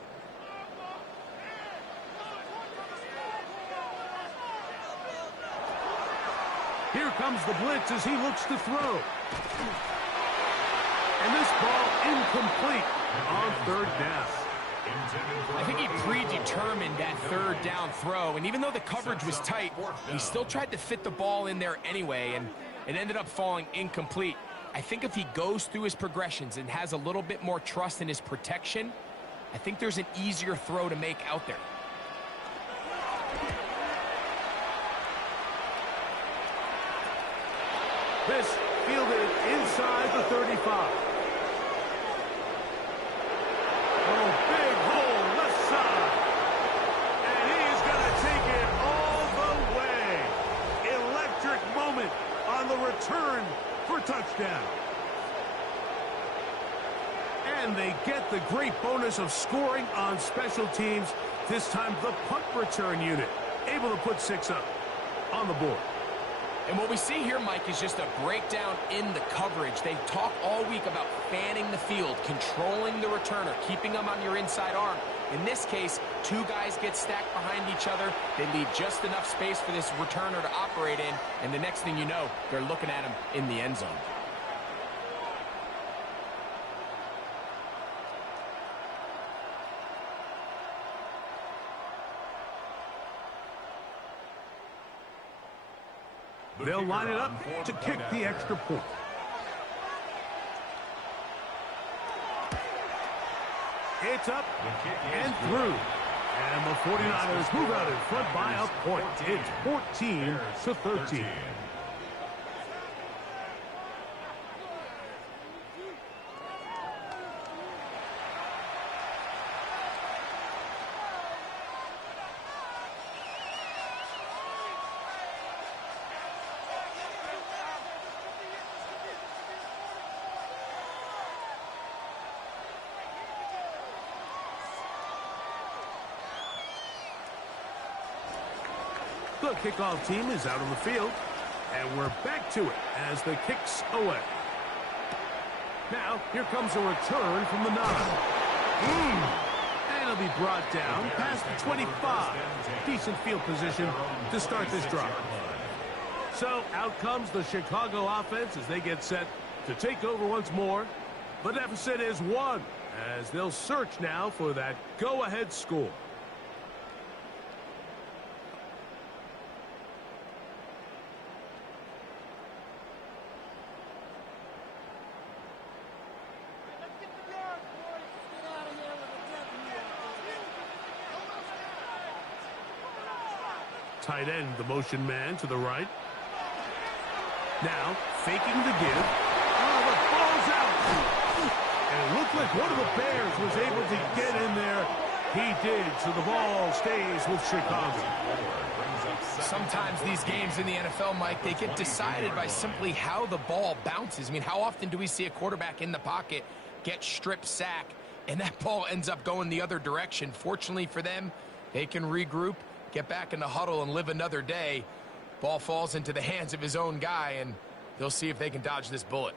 Here comes the blitz as he looks to throw. And this ball incomplete on 3rd down. I think he predetermined that 3rd down throw, and even though the coverage was tight, he still tried to fit the ball in there anyway, and it ended up falling incomplete. I think if he goes through his progressions and has a little bit more trust in his protection, I think there's an easier throw to make out there. This fielded inside the 35. Oh, big hole left side. And he's going to take it all the way. Electric moment on the return for touchdown. And they get the great bonus of scoring on special teams. This time the punt return unit able to put 6 up on the board. And what we see here, Mike, is just a breakdown in the coverage. They talk all week about fanning the field, controlling the returner, keeping them on your inside arm. In this case, 2 guys get stacked behind each other. They leave just enough space for this returner to operate in, and the next thing you know, they're looking at him in the end zone. They'll line it up to kick the extra point. It's up and through. And the 49ers move out in front by a point. It's 14-13. The kickoff team is out on the field, and we're back to it as the kick's away. Now, here comes a return from the 9. And it'll be brought down past the 25. Decent field position to start this drive. So, out comes the Chicago offense as they get set to take over once more. The deficit is 1, as they'll search now for that go-ahead score. Tight end, the motion man to the right. Now, faking the give. Oh, the ball's out. And it looked like one of the Bears was able to get in there. He did, so the ball stays with Chicago. Sometimes these games in the NFL, Mike, they get decided by simply how the ball bounces. I mean, how often do we see a quarterback in the pocket get strip sack, and that ball ends up going the other direction? Fortunately for them, they can regroup, get back in the huddle, and live another day. Ball falls into the hands of his own guy, and they'll see if they can dodge this bullet.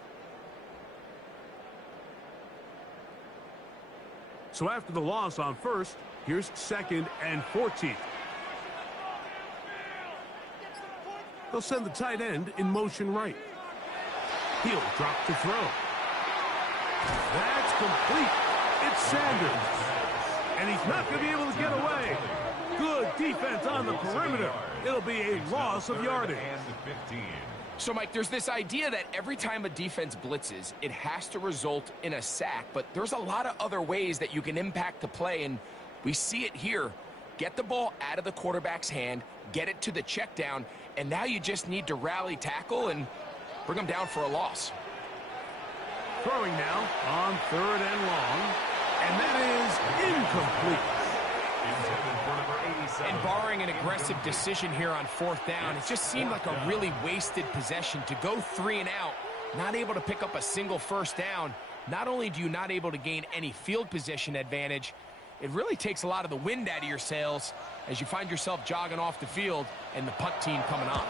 So after the loss on first, here's 2nd and 14. They'll send the tight end in motion right. He'll drop to throw. That's complete. It's Sanders. And he's not going to be able to get away. Good defense on the perimeter. It'll be a loss of yardage. So, Mike, there's this idea that every time a defense blitzes, it has to result in a sack, but there's a lot of other ways that you can impact the play, and we see it here. Get the ball out of the quarterback's hand, get it to the check down, and now you just need to rally tackle and bring them down for a loss. Throwing now on 3rd and long, and that is incomplete. And barring an aggressive decision here on 4th down, it just seemed like a really wasted possession to go 3 and out, not able to pick up a single 1st down. Not only do you not able to gain any field position advantage, it really takes a lot of the wind out of your sails as you find yourself jogging off the field and the punt team coming on.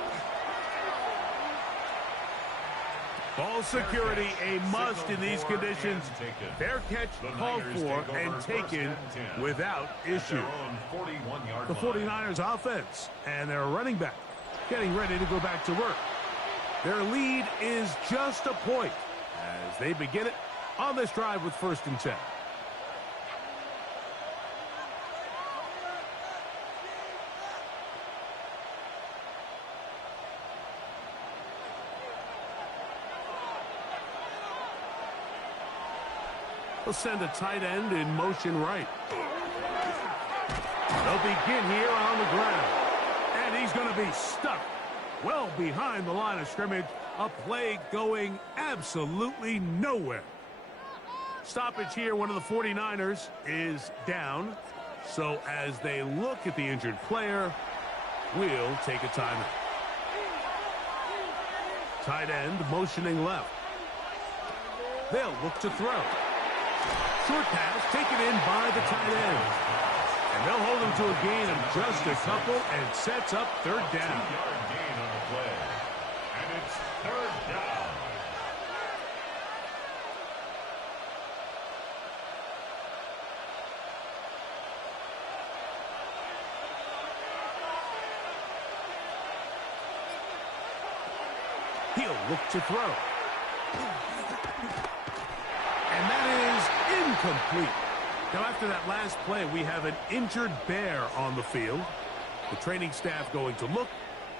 Ball security a must in these conditions. Fair catch called for and taken without issue. The 49ers offense and their running back getting ready to go back to work. Their lead is just a point as they begin it on this drive with 1st and 10. They'll send a tight end in motion right. They'll begin here on the ground. And he's going to be stuck well behind the line of scrimmage. A play going absolutely nowhere. Stoppage here. One of the 49ers is down. So as they look at the injured player, we'll take a timeout. Tight end motioning left. They'll look to throw. Short pass taken in by the tight end. And they'll hold him to a gain of just a couple and sets up 3rd down. 2-yard gain on the play. And it's 3rd down. He'll look to throw. And that is incomplete. Now, after that last play, we have an injured bear on the field. The training staff going to look,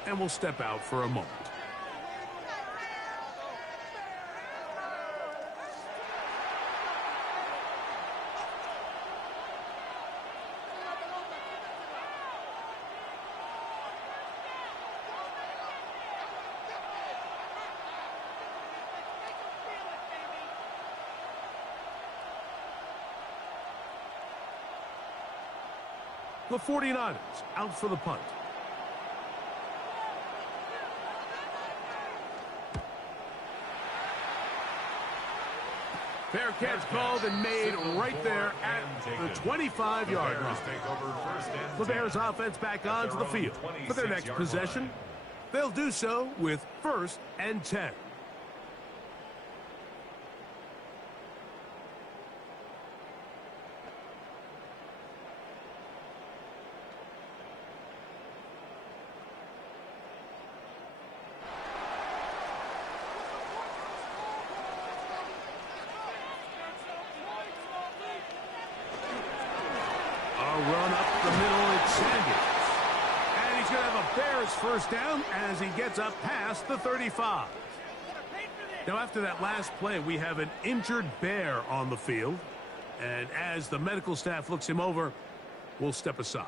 and will step out for a moment. The 49ers out for the punt. Fair catch called and made right there at the 25-yard line. The Bears offense back onto the field for their next possession. They'll do so with 1st and 10. Run up the middle, it's Sanders. And he's going to have a Bears 1st down as he gets up past the 35. Now, after that last play, we have an injured bear on the field. And as the medical staff looks him over, we'll step aside.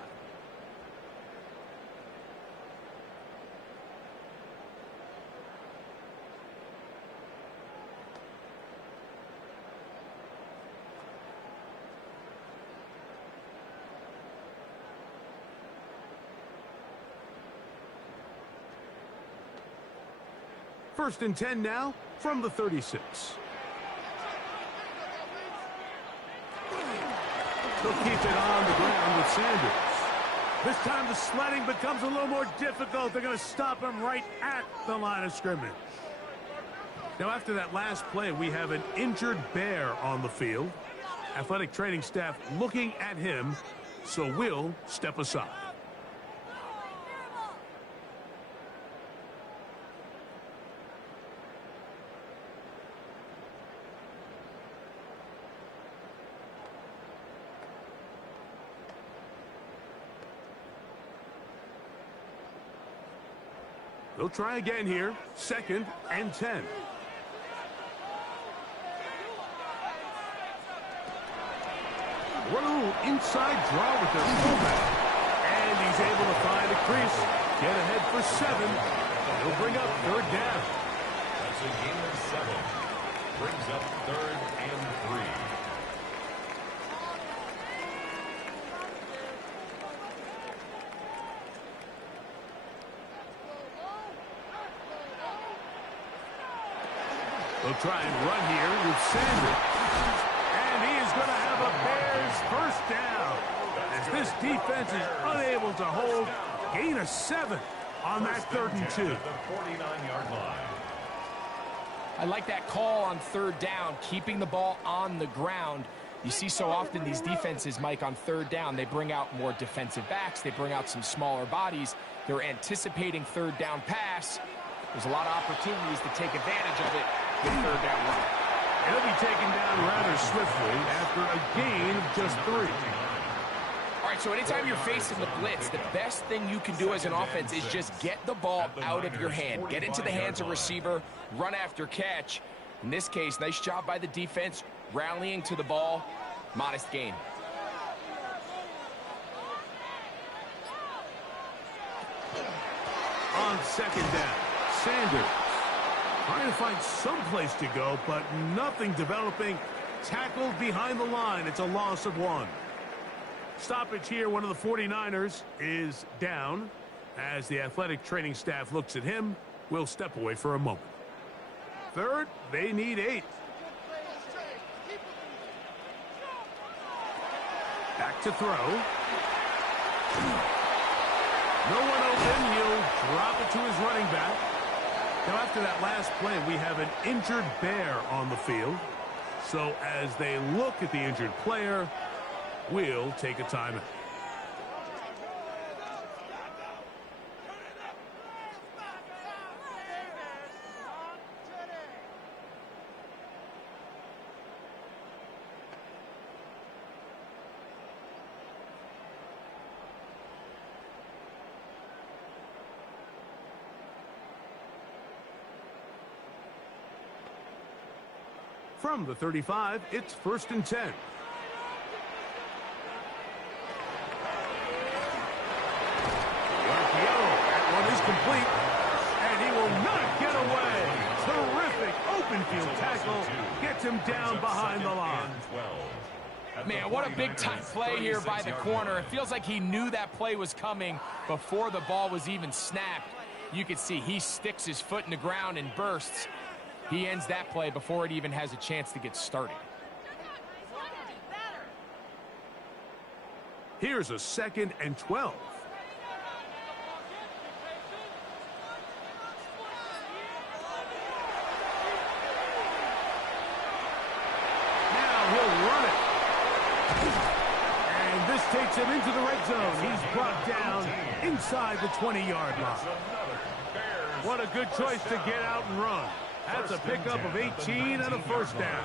First and 10 now from the 36. They'll keep it on the ground with Sanders. This time the sledding becomes a little more difficult. They're going to stop him right at the line of scrimmage. Now, after that last play, we have an injured bear on the field. Athletic training staff looking at him, so we'll step aside. They'll try again here. 2nd and 10. What a little inside draw with their fullback. And he's able to find a crease. Get ahead for 7. He'll bring up 3rd down. That's a gain of 7. Brings up 3rd and 3. They'll try and run here with Sanders. And he is going to have a Bears first down. As this defense is unable to hold, gain of 7 on that 3rd and 2. The 49-yard line. I like that call on 3rd down, keeping the ball on the ground. You see so often these defenses, Mike, on 3rd down, they bring out more defensive backs. They bring out some smaller bodies. They're anticipating 3rd down pass. There's a lot of opportunities to take advantage of it with 3rd down run. He'll be taken down rather swiftly after a gain of just 3. All right, so anytime you're facing the blitz, the best thing you can do as an offense is just get the ball out of your hand. Get into the hands of receiver, run after catch. In this case, nice job by the defense, rallying to the ball. Modest gain. On 2nd down, Sanders trying to find some place to go, but nothing developing. Tackled behind the line. It's a loss of 1. Stoppage here. One of the 49ers is down. As the athletic training staff looks at him, we'll step away for a moment. 3rd, they need 8. Back to throw. No one open. He'll drop it to his running back. Now, after that last play, we have an injured Bear on the field. So as they look at the injured player, we'll take a timeout. From the 35, it's 1st and 10. That one is complete, and he will not get away. Terrific open field tackle. Gets him down behind the line. Man, what a big-time play here by the corner. It feels like he knew that play was coming before the ball was even snapped. You can see he sticks his foot in the ground and bursts. He ends that play before it even has a chance to get started. Here's a 2nd and 12. Now he'll run it. And this takes him into the red zone. He's brought down inside the 20-yard line. What a good choice to get out and run. That's a pickup of 18 and a first down.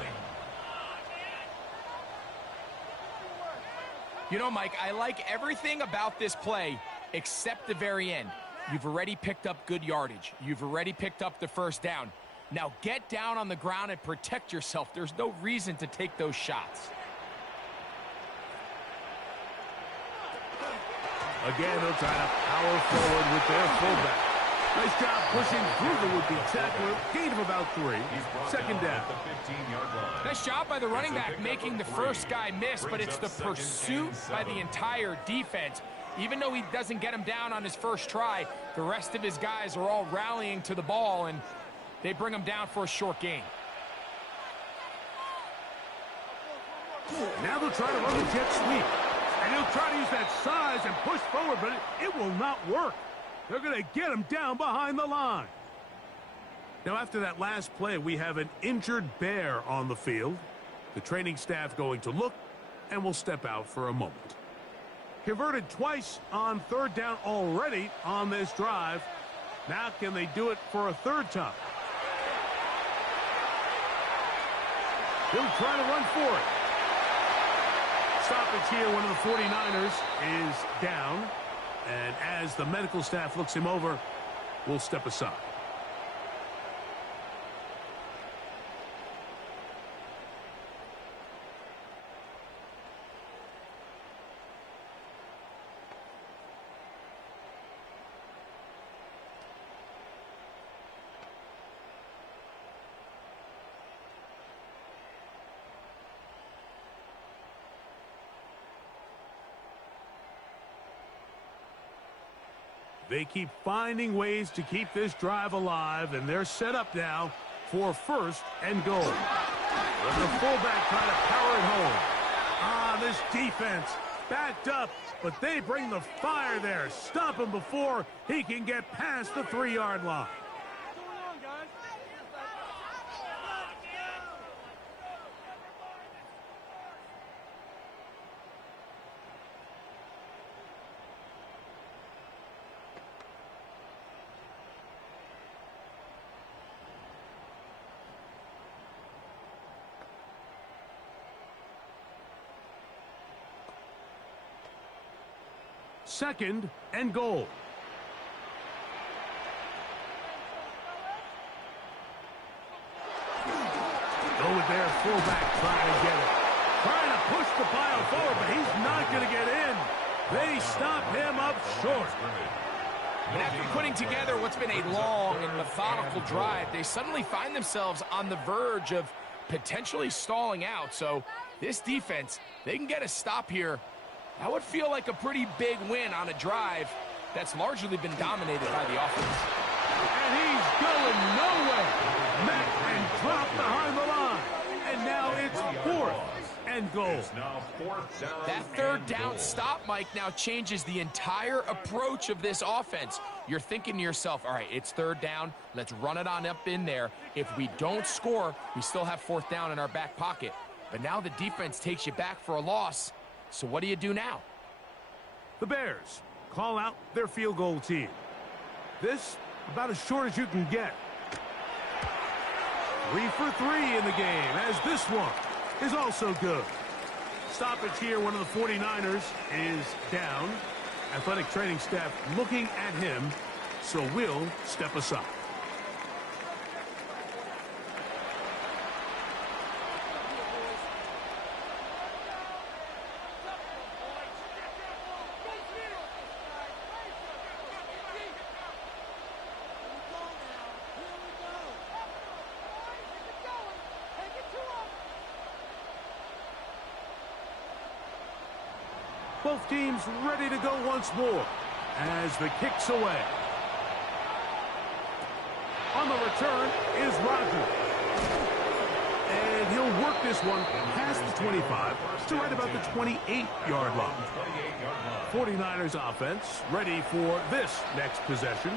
You know, Mike, I like everything about this play except the very end. You've already picked up good yardage. You've already picked up the first down. Now get down on the ground and protect yourself. There's no reason to take those shots. Again, they'll try to power forward with their fullback. Nice job pushing through the would-be tackler. Gain of about 3. 2nd down. Nice job by the running back making the first guy miss, but it's the pursuit by the entire defense. Even though he doesn't get him down on his first try, the rest of his guys are all rallying to the ball, and they bring him down for a short gain. Now they'll try to run the jet sweep. And he'll try to use that size and push forward, but it will not work. They're going to get him down behind the line. Now, after that last play, we have an injured Bear on the field. The training staff going to look, and will step out for a moment. Converted twice on 3rd down already on this drive. Now can they do it for a 3rd time? He'll try to run for it. Stoppage here. One of the 49ers is down. And as the medical staff looks him over, will step aside. They keep finding ways to keep this drive alive, and they're set up now for 1st and goal. With the fullback trying to power it home. This defense backed up, but they bring the fire there. Stop him before he can get past the 3-yard line. Second and goal. Go with their fullback trying to get it. Trying to push the pile forward, but he's not going to get in. They stop him up short. And after putting together what's been a long and methodical drive, they suddenly find themselves on the verge of potentially stalling out. So this defense, they can get a stop here. That would feel like a pretty big win on a drive that's largely been dominated by the offense. And he's going nowhere. Met and dropped behind the line. And now it's 4th and goal. That 3rd down stop, Mike, now changes the entire approach of this offense. You're thinking to yourself, all right, it's 3rd down. Let's run it on up in there. If we don't score, we still have 4th down in our back pocket. But now the defense takes you back for a loss. So what do you do now? The Bears call out their field goal team. This about as short as you can get. 3 for 3 in the game, as this one is also good. Stoppage here, one of the 49ers is down. Athletic training staff looking at him, so will step aside. Both teams ready to go once more as the kick's away. On the return is Rodgers. And he'll work this one past the 25 to right about the 28-yard line. 49ers offense ready for this next possession.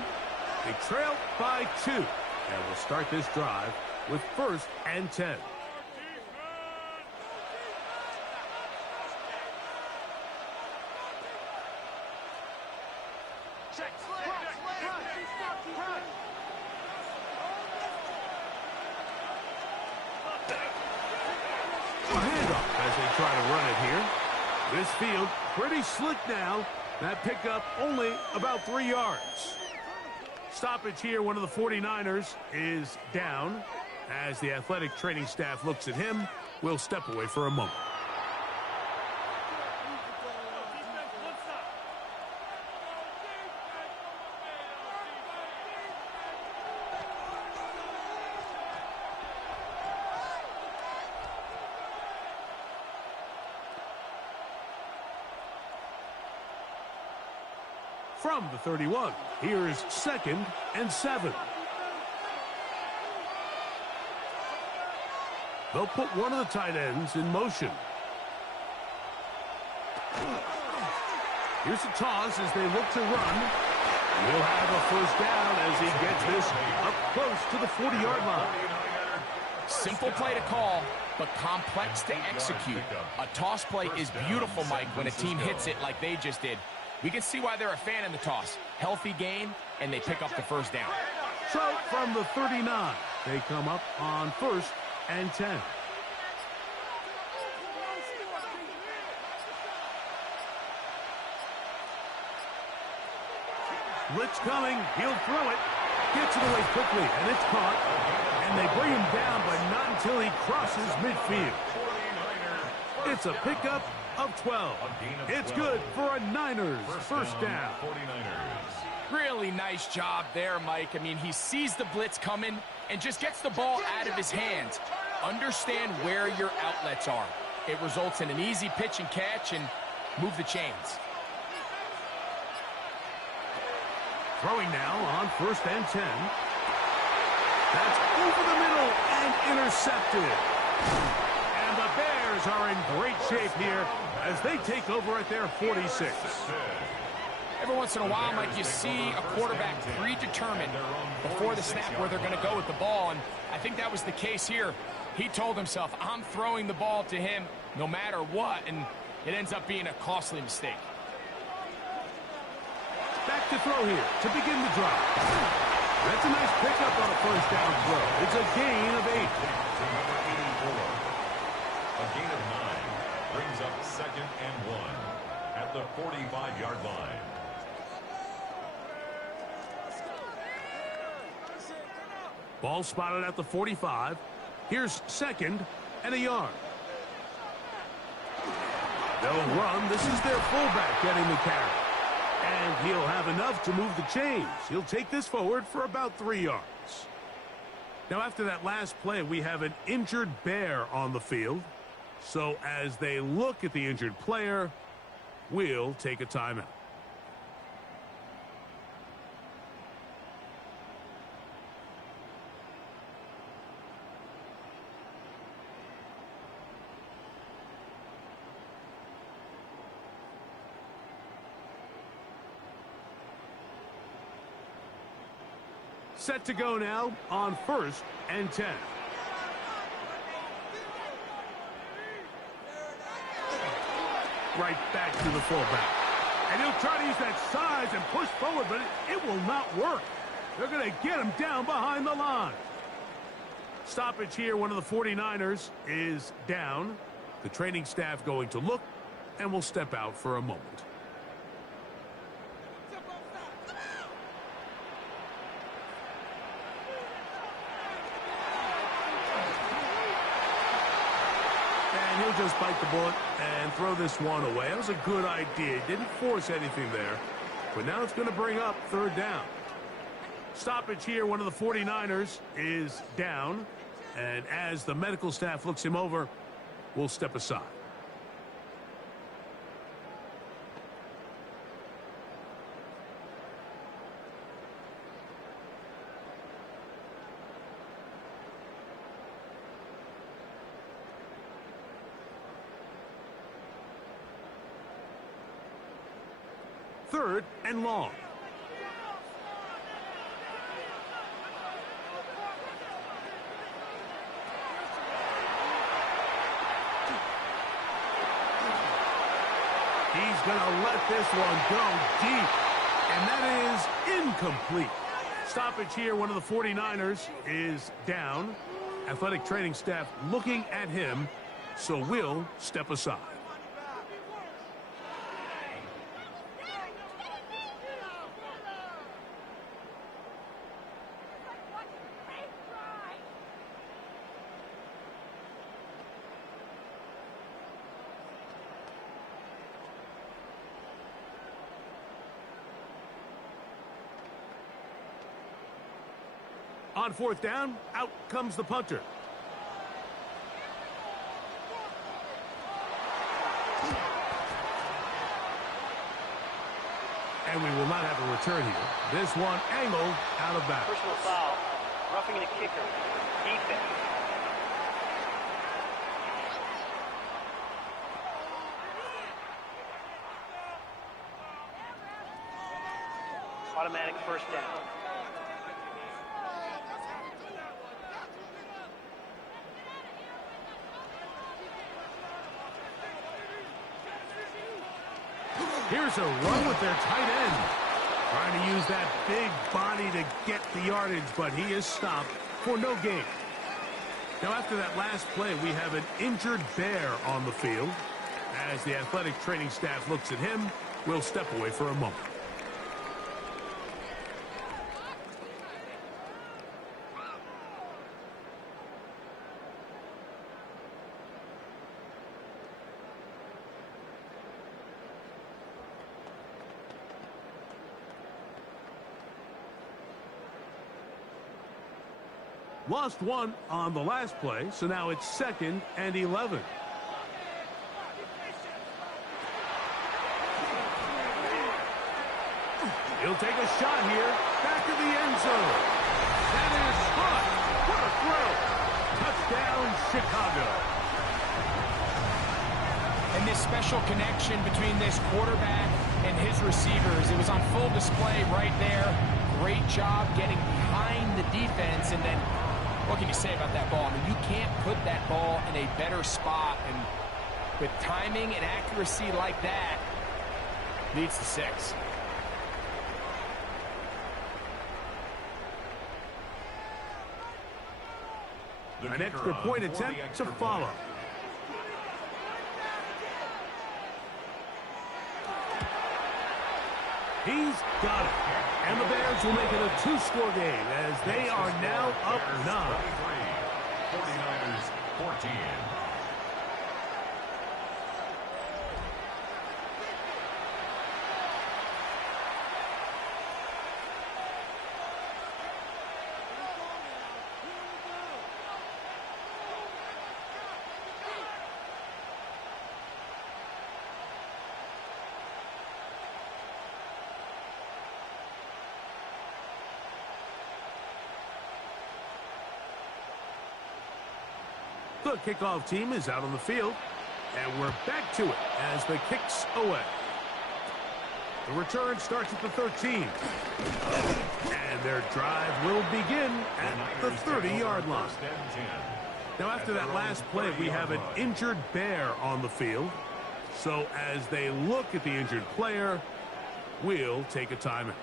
They trail by 2 and will start this drive with 1st and 10. This field pretty slick now. That pickup only about 3 yards. Stoppage here, one of the 49ers is down. As the athletic training staff looks at him, we'll step away for a moment. From the 31, here's 2nd and 7. They'll put one of the tight ends in motion. Here's a toss as they look to run. He'll have a 1st down as he gets this up close to the 40-yard line. Simple play to call, but complex to execute. A toss play is beautiful, Mike, when a team hits it like they just did. We can see why they're a fan in the toss. Healthy game, and they pick up the 1st down. So from the 39, they come up on 1st and 10. Blitz coming. He'll throw it. Gets it away quickly, and it's caught. And they bring him down, but not until he crosses midfield. It's a pickup of 12. It's good for a Niners first down. Really nice job there, Mike. I mean, he sees the blitz coming and just gets the ball out of his hands. Understand where your outlets are. It results in an easy pitch and catch and move the chains. Throwing now on 1st and 10. That's over the middle and intercepted. And the Bears are in great shape here as they take over at their 46. Every once in a while, Mike, you see a quarterback predetermined before the snap where they're going to go with the ball, and I think that was the case here. He told himself, I'm throwing the ball to him no matter what, and it ends up being a costly mistake. Back to throw here to begin the drive. That's a nice pickup on a first down throw. It's a gain of 8. A gain of 9 brings up 2nd and 1 at the 45-yard line. Ball spotted at the 45. Here's 2nd and a yard. They'll run. This is their fullback getting the carry. And he'll have enough to move the chains. He'll take this forward for about 3 yards. Now, after that last play, we have an injured Bear on the field. So as they look at the injured player, we'll take a timeout. Set to go now on 1st and 10. Right back to the fullback. And he'll try to use that size and push forward, but it will not work. They're going to get him down behind the line. Stoppage here. One of the 49ers is down. The training staff going to look, and will step out for a moment. He'll just bite the bullet and throw this one away. That was a good idea. Didn't force anything there. But now it's going to bring up 3rd down. Stoppage here. One of the 49ers is down. And as the medical staff looks him over, we'll step aside. Third and long. He's going to let this one go deep. And that is incomplete. Stoppage here. One of the 49ers is down. Athletic training staff looking at him, so we'll step aside. On 4th down, out comes the punter. And we will not have a return here. This one angled out of bounds. Personal foul. Roughing the kicker. Defense. Automatic first down. Here's a run with their tight end. Trying to use that big body to get the yardage, but he is stopped for no gain. Now, after that last play, we have an injured Bear on the field. As the athletic training staff looks at him, we'll step away for a moment. Lost one on the last play, so now it's 2nd and 11. He'll take a shot here, back of the end zone. That is caught. What a throw. Touchdown, Chicago. And this special connection between this quarterback and his receivers, it was on full display right there. Great job getting behind the defense, and then what can you say about that ball? I mean, you can't put that ball in a better spot, and with timing and accuracy like that, leads to 6. An extra point attempt to follow. He's got it. And the Bears will make it a 2-score game as they are now up 9. 49ers 14. The kickoff team is out on the field, and we're back to it as the kick's away. The return starts at the 13. And their drive will begin at the 30-yard line. Now, after that last play, we have an injured Bear on the field. So as they look at the injured player, we'll take a timeout.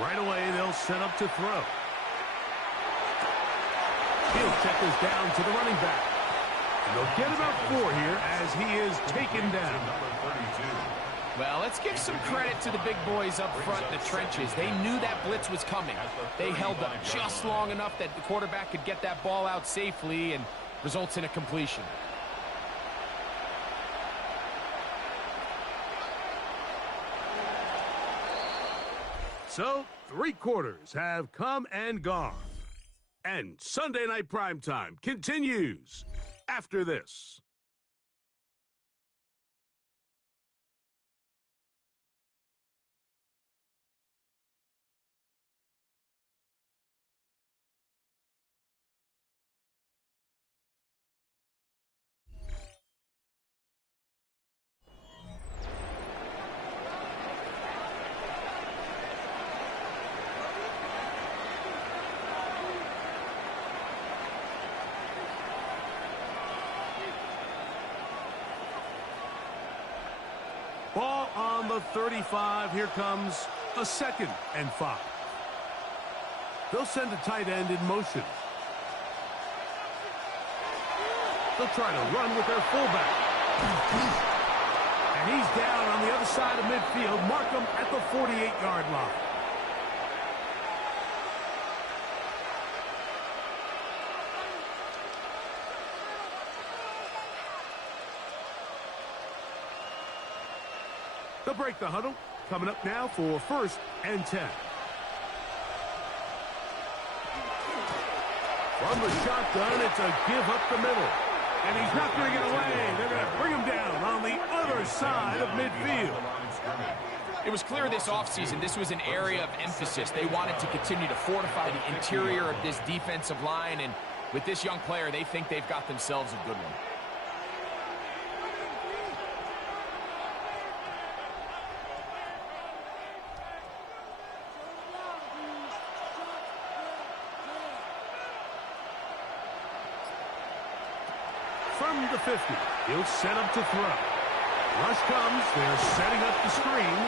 Right away, they'll set up to throw. He'll check this down to the running back. And they'll get about 4 here as he is taken down. Well, let's give some credit to the big boys up front in the trenches. They knew that blitz was coming. They held up just long enough that the quarterback could get that ball out safely and results in a completion. So, 3 quarters have come and gone. And Sunday Night Primetime continues after this. Ball on the 35. Here comes a 2nd and 5. They'll send a tight end in motion. They'll try to run with their fullback. And he's down on the other side of midfield. Mark him at the 48-yard line. They'll break the huddle. Coming up now for 1st and 10. From the shotgun, it's a give up the middle. And he's not going to get away. They're going to bring him down on the other side of midfield. It was clear this offseason this was an area of emphasis. They wanted to continue to fortify the interior of this defensive line. And with this young player, they think they've got themselves a good one. From the 50, he'll set up to throw. Rush comes, they're setting up the screen.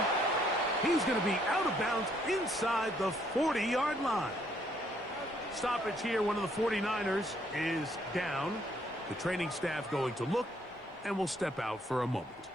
He's going to be out of bounds inside the 40-yard line. Stoppage here, one of the 49ers is down. The training staff going to look, and will step out for a moment.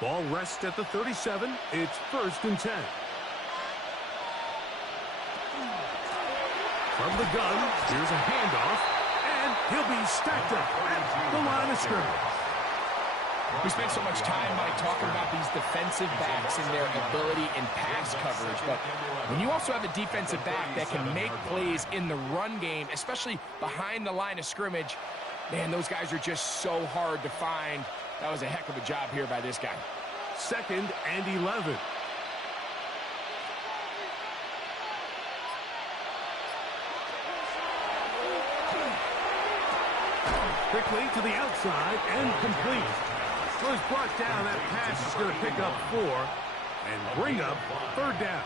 Ball rests at the 37. It's 1st and 10. From the gun, here's a handoff, and he'll be stacked up at the line of scrimmage. We spent so much time, Mike, talking about these defensive backs and their ability in pass coverage, but when you also have a defensive back that can make plays in the run game, especially behind the line of scrimmage, man, those guys are just so hard to find. That was a heck of a job here by this guy. 2nd and 11. Quickly to the outside and complete. So he's brought down. That pass is going to pick up 4 and bring up 3rd down.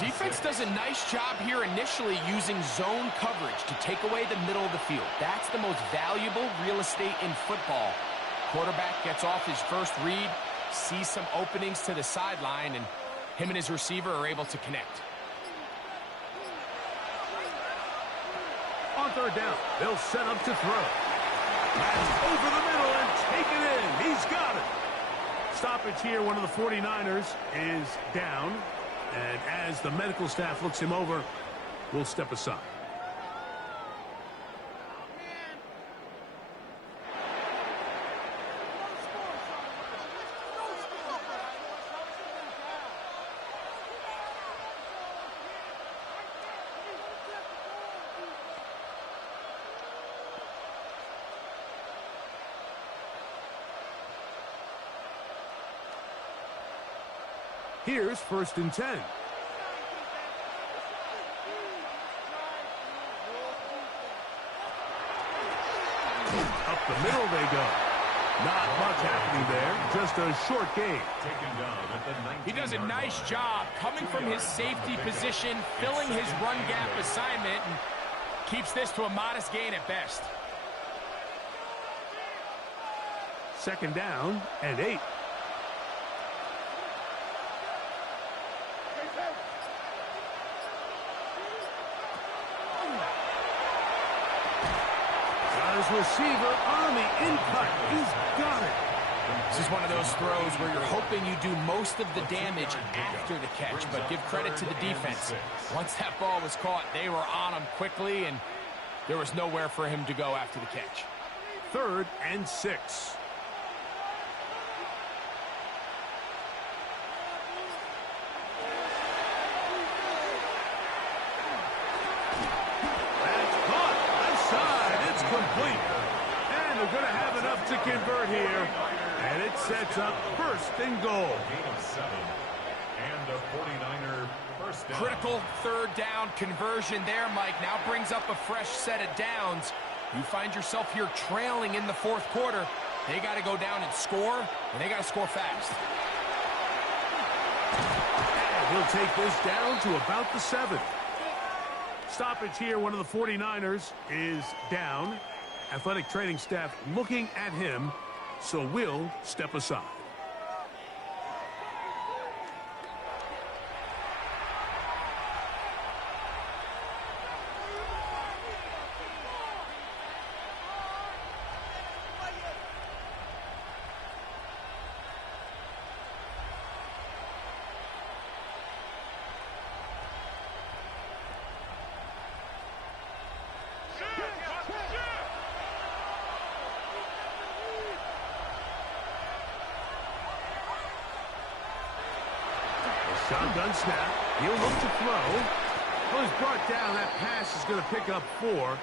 Defense does a nice job here initially using zone coverage to take away the middle of the field. That's the most valuable real estate in football. Quarterback gets off his first read, sees some openings to the sideline, and him and his receiver are able to connect. On 3rd down, they'll set up to throw. Madden over the middle and take it in. He's got it. Stoppage here, one of the 49ers is down. And as the medical staff looks him over, we'll step aside. Here's 1st and 10. Up the middle they go. Not much happening there. Just a short gain. He does a nice job coming from his safety position, filling his run gap assignment, and keeps this to a modest gain at best. 2nd down and 8. Receiver on the in-cut. He's got it. This is one of those throws where you're hoping you do most of the damage after the catch, but give credit to the defense. Once that ball was caught, they were on him quickly, and there was nowhere for him to go after the catch. 3rd and 6. Complete. And they're going to have enough to convert here. And it sets up 1st and goal. Gain of 7. And a 49er first down. Critical 3rd down conversion there, Mike. Now brings up a fresh set of downs. You find yourself here trailing in the 4th quarter. They got to go down and score, and they got to score fast. And he'll take this down to about the 7. Stoppage here, one of the 49ers is down. Athletic training staff looking at him, so we'll step aside. Shotgun snap. He'll look to throw. Well, he's brought down. That pass is going to pick up 4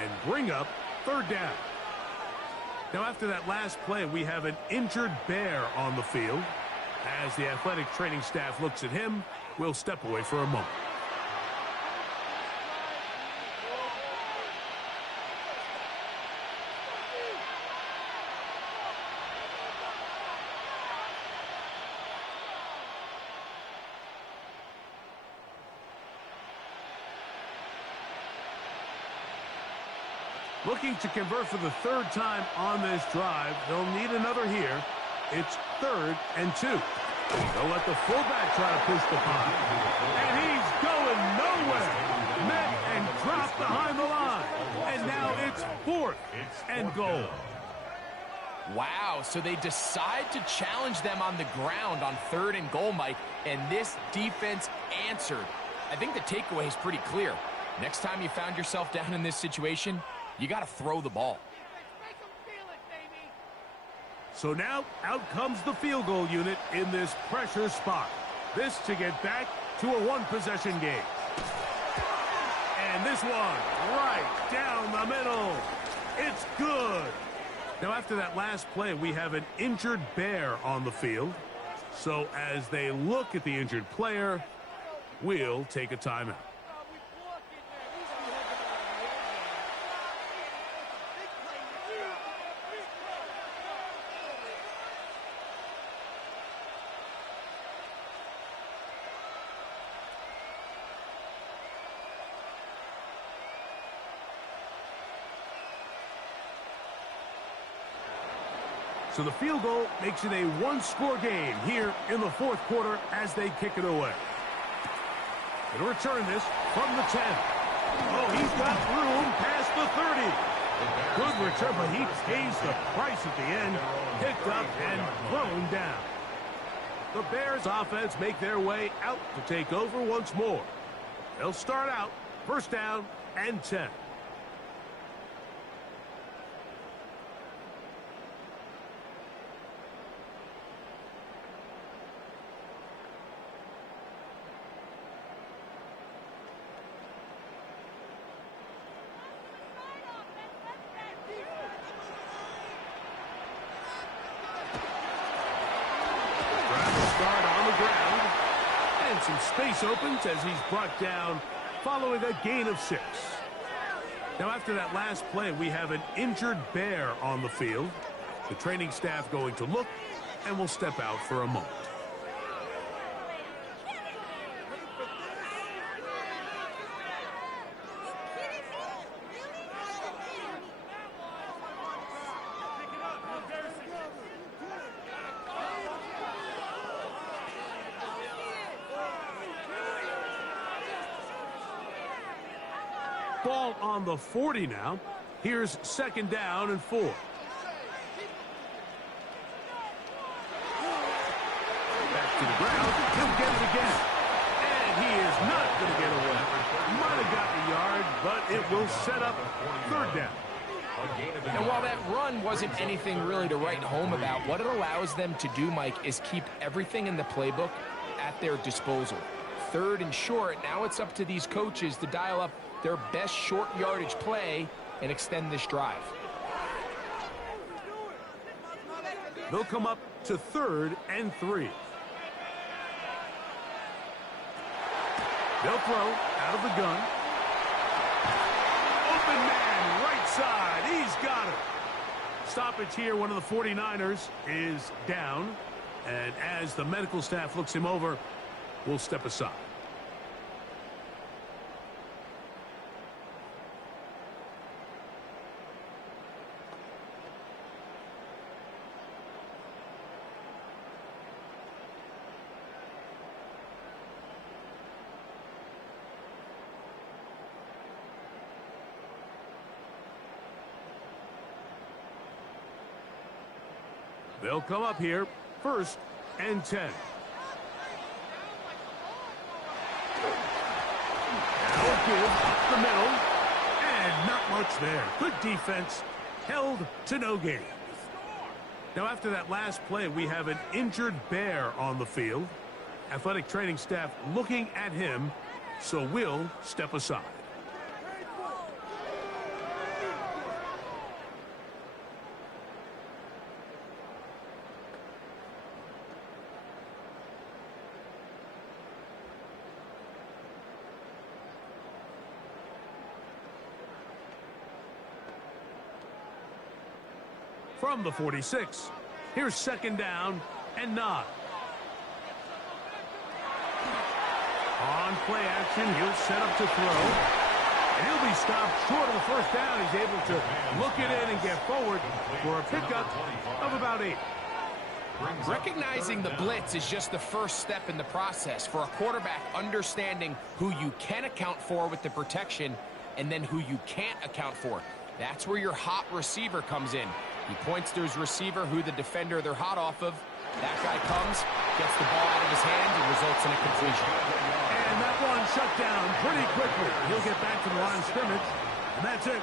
and bring up 3rd down. Now, after that last play, we have an injured Bear on the field. As the athletic training staff looks at him, we'll step away for a moment. Looking to convert for the 3rd time on this drive. They'll need another here. It's 3rd and 2. They'll let the fullback try to push the punt. And he's going nowhere. Met and dropped behind the line. And now it's 4th and goal. Wow, so they decide to challenge them on the ground on 3rd and goal, Mike, and this defense answered. I think the takeaway is pretty clear. Next time you found yourself down in this situation, you got to throw the ball. So now out comes the field goal unit in this pressure spot. This to get back to a one-possession game. And this one right down the middle. It's good. Now, after that last play, we have an injured Bear on the field. So as they look at the injured player, we'll take a timeout. So the field goal makes it a one-score game here in the 4th quarter as they kick it away. And return this from the 10. Oh, he's got room past the 30. Good return, but he pays the price at the end. Picked up and thrown down. The Bears offense make their way out to take over once more. They'll start out 1st down and 10. Some space opens as he's brought down following a gain of 6. Now, after that last play, we have an injured Bear on the field. The training staff going to look and will step out for a moment. Ball on the 40 now. Here's 2nd down and 4. Back to the ground. He'll get it again. And he is not going to get away. Might have gotten a yard, but it will set up 3rd down. And while that run wasn't anything really to write home about, what it allows them to do, Mike, is keep everything in the playbook at their disposal. 3rd and short, now it's up to these coaches to dial up their best short yardage play and extend this drive. They'll come up to 3rd and 3. They'll throw out of the gun. Open man, right side. He's got it. Stoppage here. One of the 49ers is down. And as the medical staff looks him over, we'll step aside. They'll come up here, 1st and 10. Now give up the middle, and not much there. Good defense, held to no gain. Now after that last play, we have an injured Bear on the field. Athletic training staff looking at him, so we'll step aside. From the 46, here's 2nd down and 9. On play action, he'll set up to throw. And he'll be stopped short of the 1st down. He's able to look it in and get forward for a pickup of about 8. Recognizing the blitz is just the first step in the process for a quarterback, understanding who you can account for with the protection and then who you can't account for. That's where your hot receiver comes in. He points to his receiver, who the defender they're hot off of. That guy comes, gets the ball out of his hands, and results in a completion. And that one shut down pretty quickly. He'll get back to the line of scrimmage, and that's it.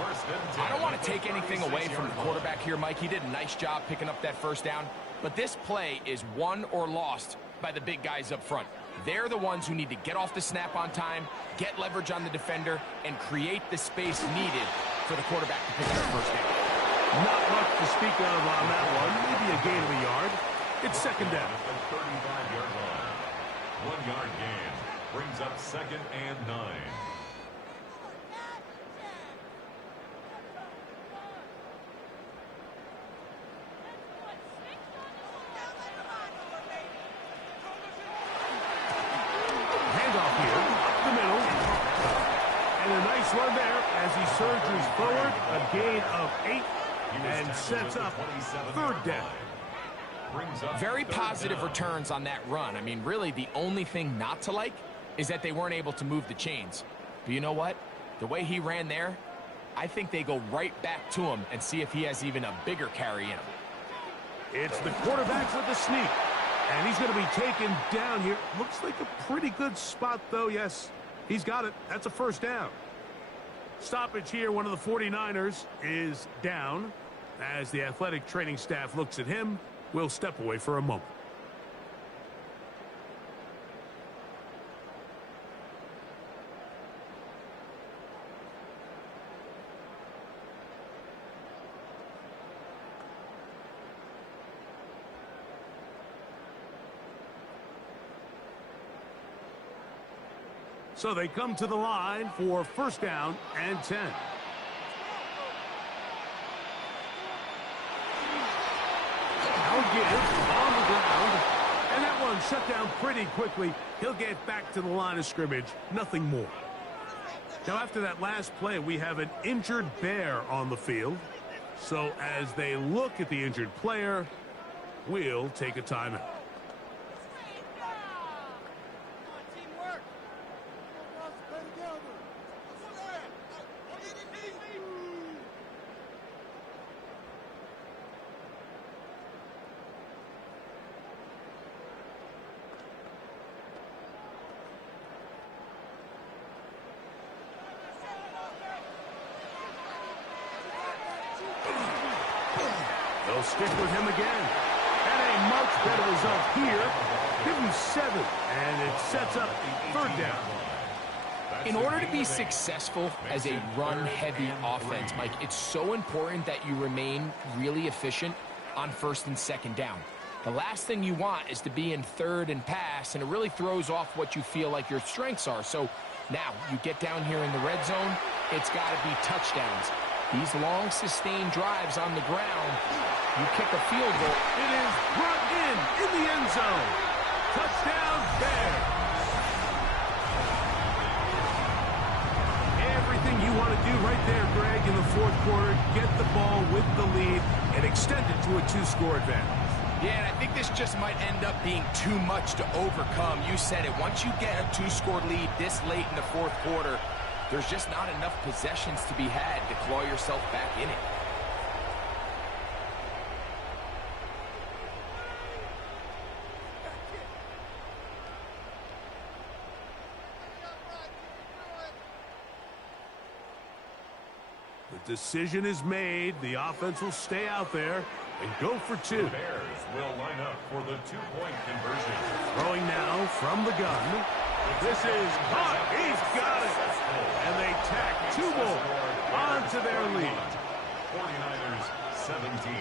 I don't want to take anything away from the quarterback here, Mike. He did a nice job picking up that first down. But this play is won or lost by the big guys up front. They're the ones who need to get off the snap on time, get leverage on the defender, and create the space needed for the quarterback to pick up the first down. Not much to speak of on that one. Maybe a gain of a yard. It's second down. At the 35-yard line. 1 yard gain brings up 2nd and 9. Handoff here, up the middle. And a nice run there as he surges forward. A gain of 8 and sets up 3rd down. Very positive returns on that run. I mean, really, the only thing not to like is that they weren't able to move the chains. But you know what? The way he ran there, I think they go right back to him and see if he has even a bigger carry in him. It's the quarterback with the sneak. And he's going to be taken down here. Looks like a pretty good spot, though. Yes, he's got it. That's a first down. Stoppage here. One of the 49ers is down. As the athletic training staff looks at him, we'll step away for a moment. So they come to the line for first down and 10. Now give on the ground. And that one shut down pretty quickly. He'll get back to the line of scrimmage. Nothing more. Now after that last play, we have an injured bear on the field. So as they look at the injured player, we'll take a timeout. They'll stick with him again. And a much better result here. Give him 7, and it sets up 3rd down. In order to be successful as a run-heavy offense, Mike, it's so important that you remain really efficient on 1st and 2nd down. The last thing you want is to be in 3rd and pass, and it really throws off what you feel like your strengths are. So now you get down here in the red zone, it's got to be touchdowns. These long, sustained drives on the ground, you kick a field goal. It is brought in the end zone. Touchdown, Bears. Everything you want to do right there, Greg, in the 4th quarter, get the ball with the lead and extend it to a 2-score advantage. Yeah, and I think this just might end up being too much to overcome. You said it. Once you get a 2-score lead this late in the 4th quarter, there's just not enough possessions to be had to claw yourself back in it. The decision is made. The offense will stay out there and go for 2. The Bears will line up for the 2-point conversion. Throwing now from the gun. This is caught. He's got it. And they tack 2 more onto their lead. 49ers 17.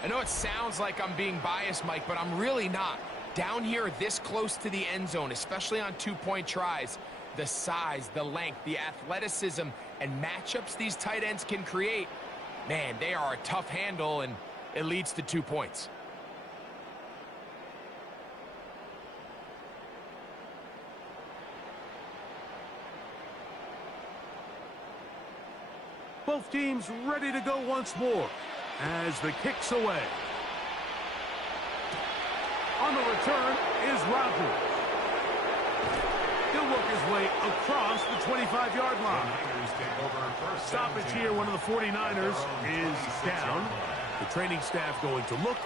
I know it sounds like I'm being biased, Mike, but I'm really not. Down here this close to the end zone, especially on 2-point tries, the size, the length, the athleticism, and matchups these tight ends can create, Man, they are a tough handle, and it leads to 2 points. Both teams ready to go once more as the kick's away. On the return is Rogers. He'll work his way across the 25-yard line. Stoppage here. One of the 49ers is down. The training staff going to look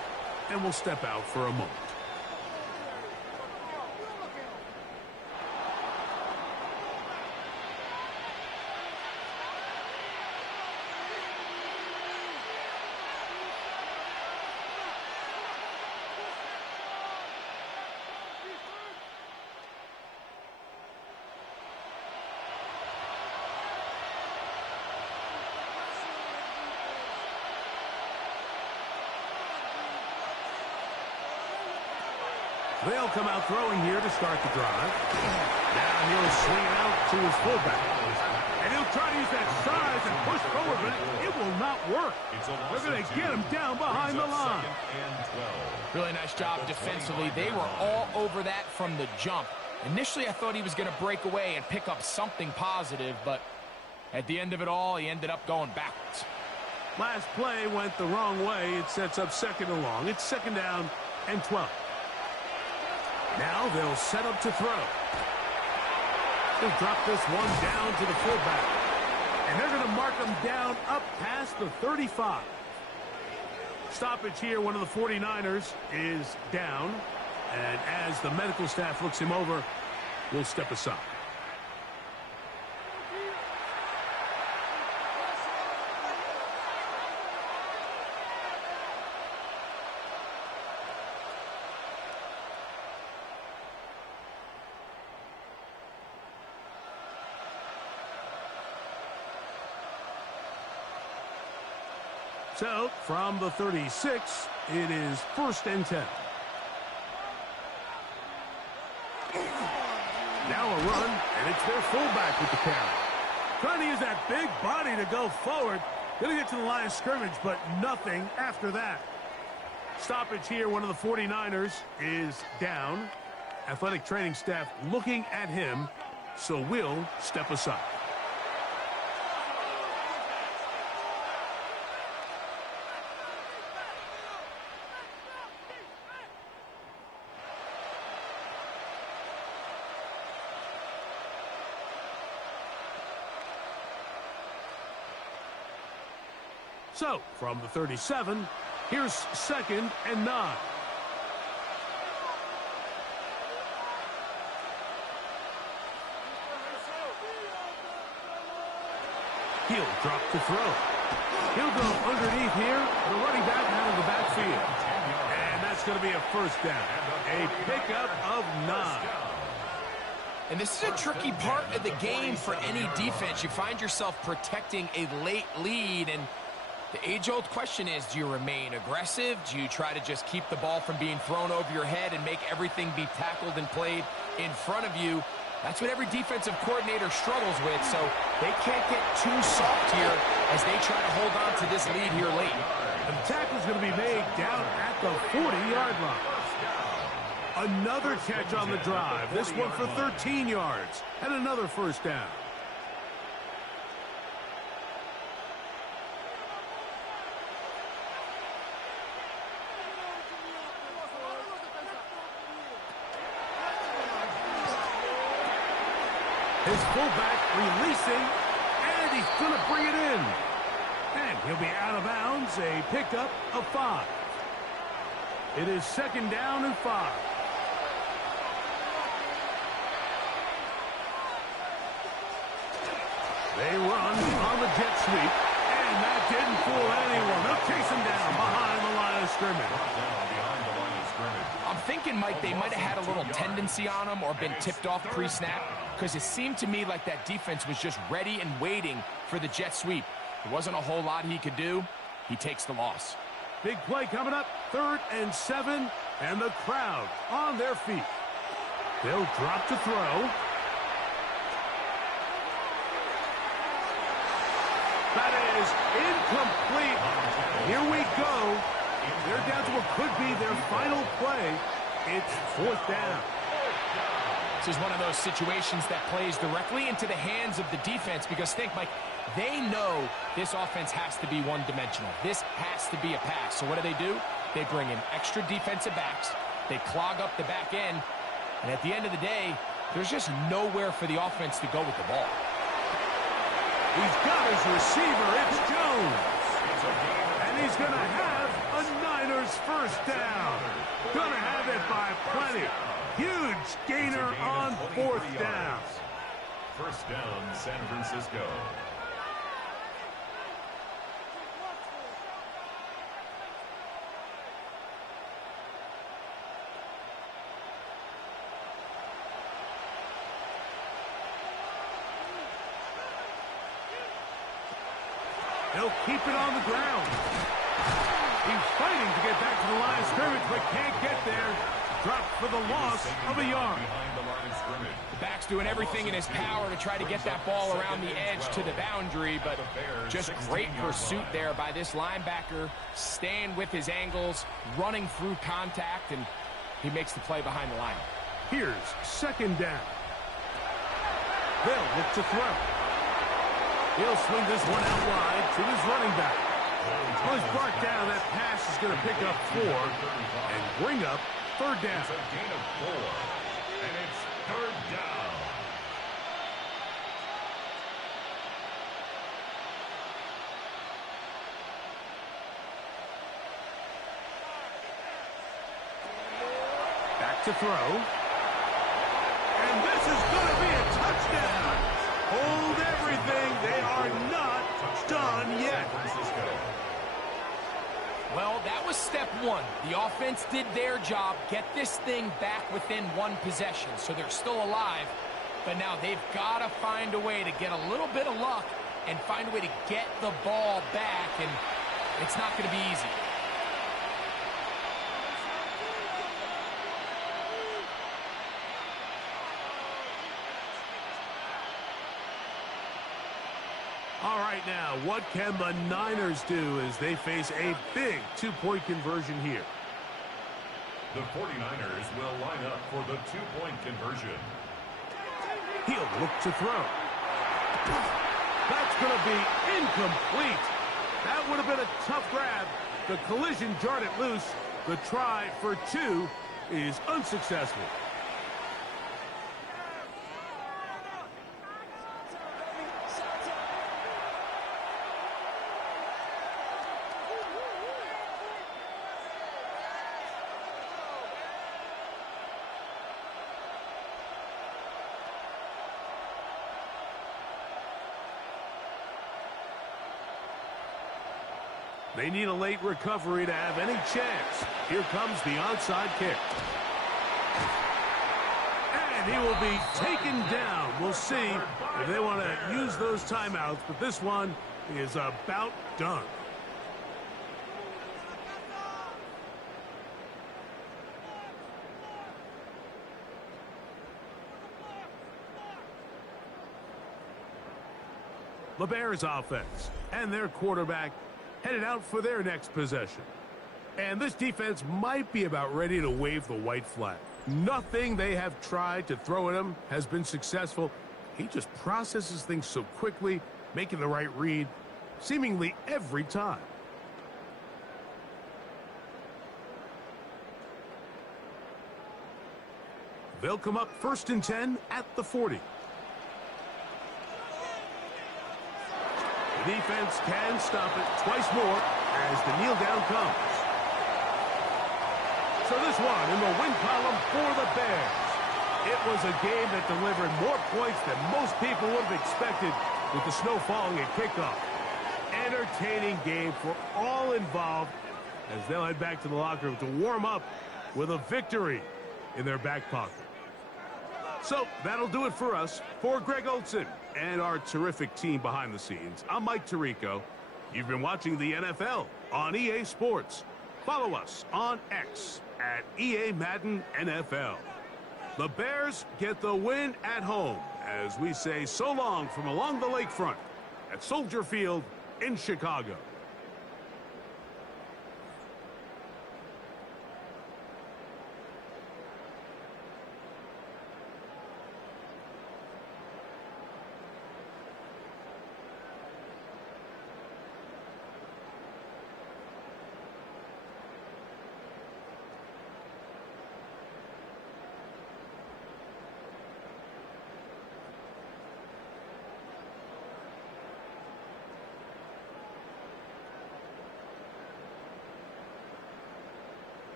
and will step out for a moment. They'll come out throwing here to start the drive. Now he'll swing it out to his fullback. And he'll try to use that size and push forward, but it will not work. They're going to get him down behind the line. Really nice job defensively. They were all over that from the jump. Initially, I thought he was going to break away and pick up something positive, but at the end of it all, he ended up going backwards. Last play went the wrong way. It sets up second and long. It's second down and 12. Now they'll set up to throw. They'll drop this one down to the fullback. And they're going to mark him down up past the 35. Stoppage here. One of the 49ers is down. And as the medical staff looks him over, we'll step aside. So, from the 36, it is 1st and 10. Now a run, and it's their fullback with the carry. Trying to use that big body to go forward. Going to get to the line of scrimmage, but nothing after that. Stoppage here. One of the 49ers is down. Athletic training staff looking at him, so we'll step aside. So, from the 37, here's 2nd and 9. He'll drop to throw. He'll go underneath here, the running back out of the backfield. And that's going to be a 1st down. A pickup of 9. And this is a tricky part of the game for any defense. You find yourself protecting a late lead, and the age-old question is, do you remain aggressive? Do you try to just keep the ball from being thrown over your head and make everything be tackled and played in front of you? That's what every defensive coordinator struggles with, so they can't get too soft here as they try to hold on to this lead here late. And the tackle's going to be made down at the 40-yard line. Another catch on the drive. This one for 13 yards and another 1st down. His fullback releasing, and he's going to bring it in. And he'll be out of bounds, a pickup of 5. It is 2nd down and 5. They run on the jet sweep, and that didn't fool anyone. They'll chase him down behind the line of scrimmage. I'm thinking, Mike, they might have had a little tendency on him or been tipped off pre-snap, because it seemed to me like that defense was just ready and waiting for the jet sweep. There wasn't a whole lot he could do. He takes the loss. Big play coming up, 3rd and 7, and the crowd on their feet. They'll drop to throw. That is incomplete. Here we go. They're down to what could be their final play. It's 4th down. This is one of those situations that plays directly into the hands of the defense because think, Mike, they know this offense has to be one-dimensional. This has to be a pass. So what do? They bring in extra defensive backs. They clog up the back end. And at the end of the day, there's just nowhere for the offense to go with the ball. He's got his receiver. It's Jones. And he's going to have a Niners first down. Going to have it by plenty. Huge gainer on 4th down. First down, San Francisco. He'll keep it on the ground. He's fighting to get back to the line of scrimmage, but can't get there. Dropped for the loss of a yard. The back's doing everything in his power to try to get that ball around the edge to the boundary, but just great pursuit there by this linebacker, staying with his angles, running through contact, and he makes the play behind the line. Here's 2nd down. They'll look to throw. He'll swing this one out wide to his running back. Well, he's brought down. That pass is going to pick up 4 and bring up 3rd down. It's a gain of 4, and it's 3rd down. Back to throw. And this is going to be a touchdown. Hold everything. They are not done yet. Well, that was step 1. The offense did their job, get this thing back within 1 possession, so they're still alive. But now they've got to find a way to get a little bit of luck and find a way to get the ball back, and it's not going to be easy. All right, now, what can the Niners do as they face a big 2-point conversion here? The 49ers will line up for the 2-point conversion. He'll look to throw. That's going to be incomplete. That would have been a tough grab. The collision jarred it loose. The try for 2 is unsuccessful. They need a late recovery to have any chance. Here comes the onside kick. And he will be taken down. We'll see if they want to use those timeouts, but this one is about done. The Bears offense and their quarterback headed out for their next possession. And this defense might be about ready to wave the white flag. Nothing they have tried to throw at him has been successful. He just processes things so quickly, making the right read, seemingly every time. They'll come up 1st and 10 at the 40. The defense can stop it twice more as the kneel down comes. So this one in the win column for the Bears. It was a game that delivered more points than most people would have expected with the snow falling at kickoff. Entertaining game for all involved as they'll head back to the locker room to warm up with a victory in their back pocket. So that'll do it for us. For Greg Olsen and our terrific team behind the scenes, I'm Mike Tirico. You've been watching the NFL on EA Sports. Follow us on X at EA Madden NFL. The Bears get the win at home as we say so long from along the lakefront at Soldier Field in Chicago.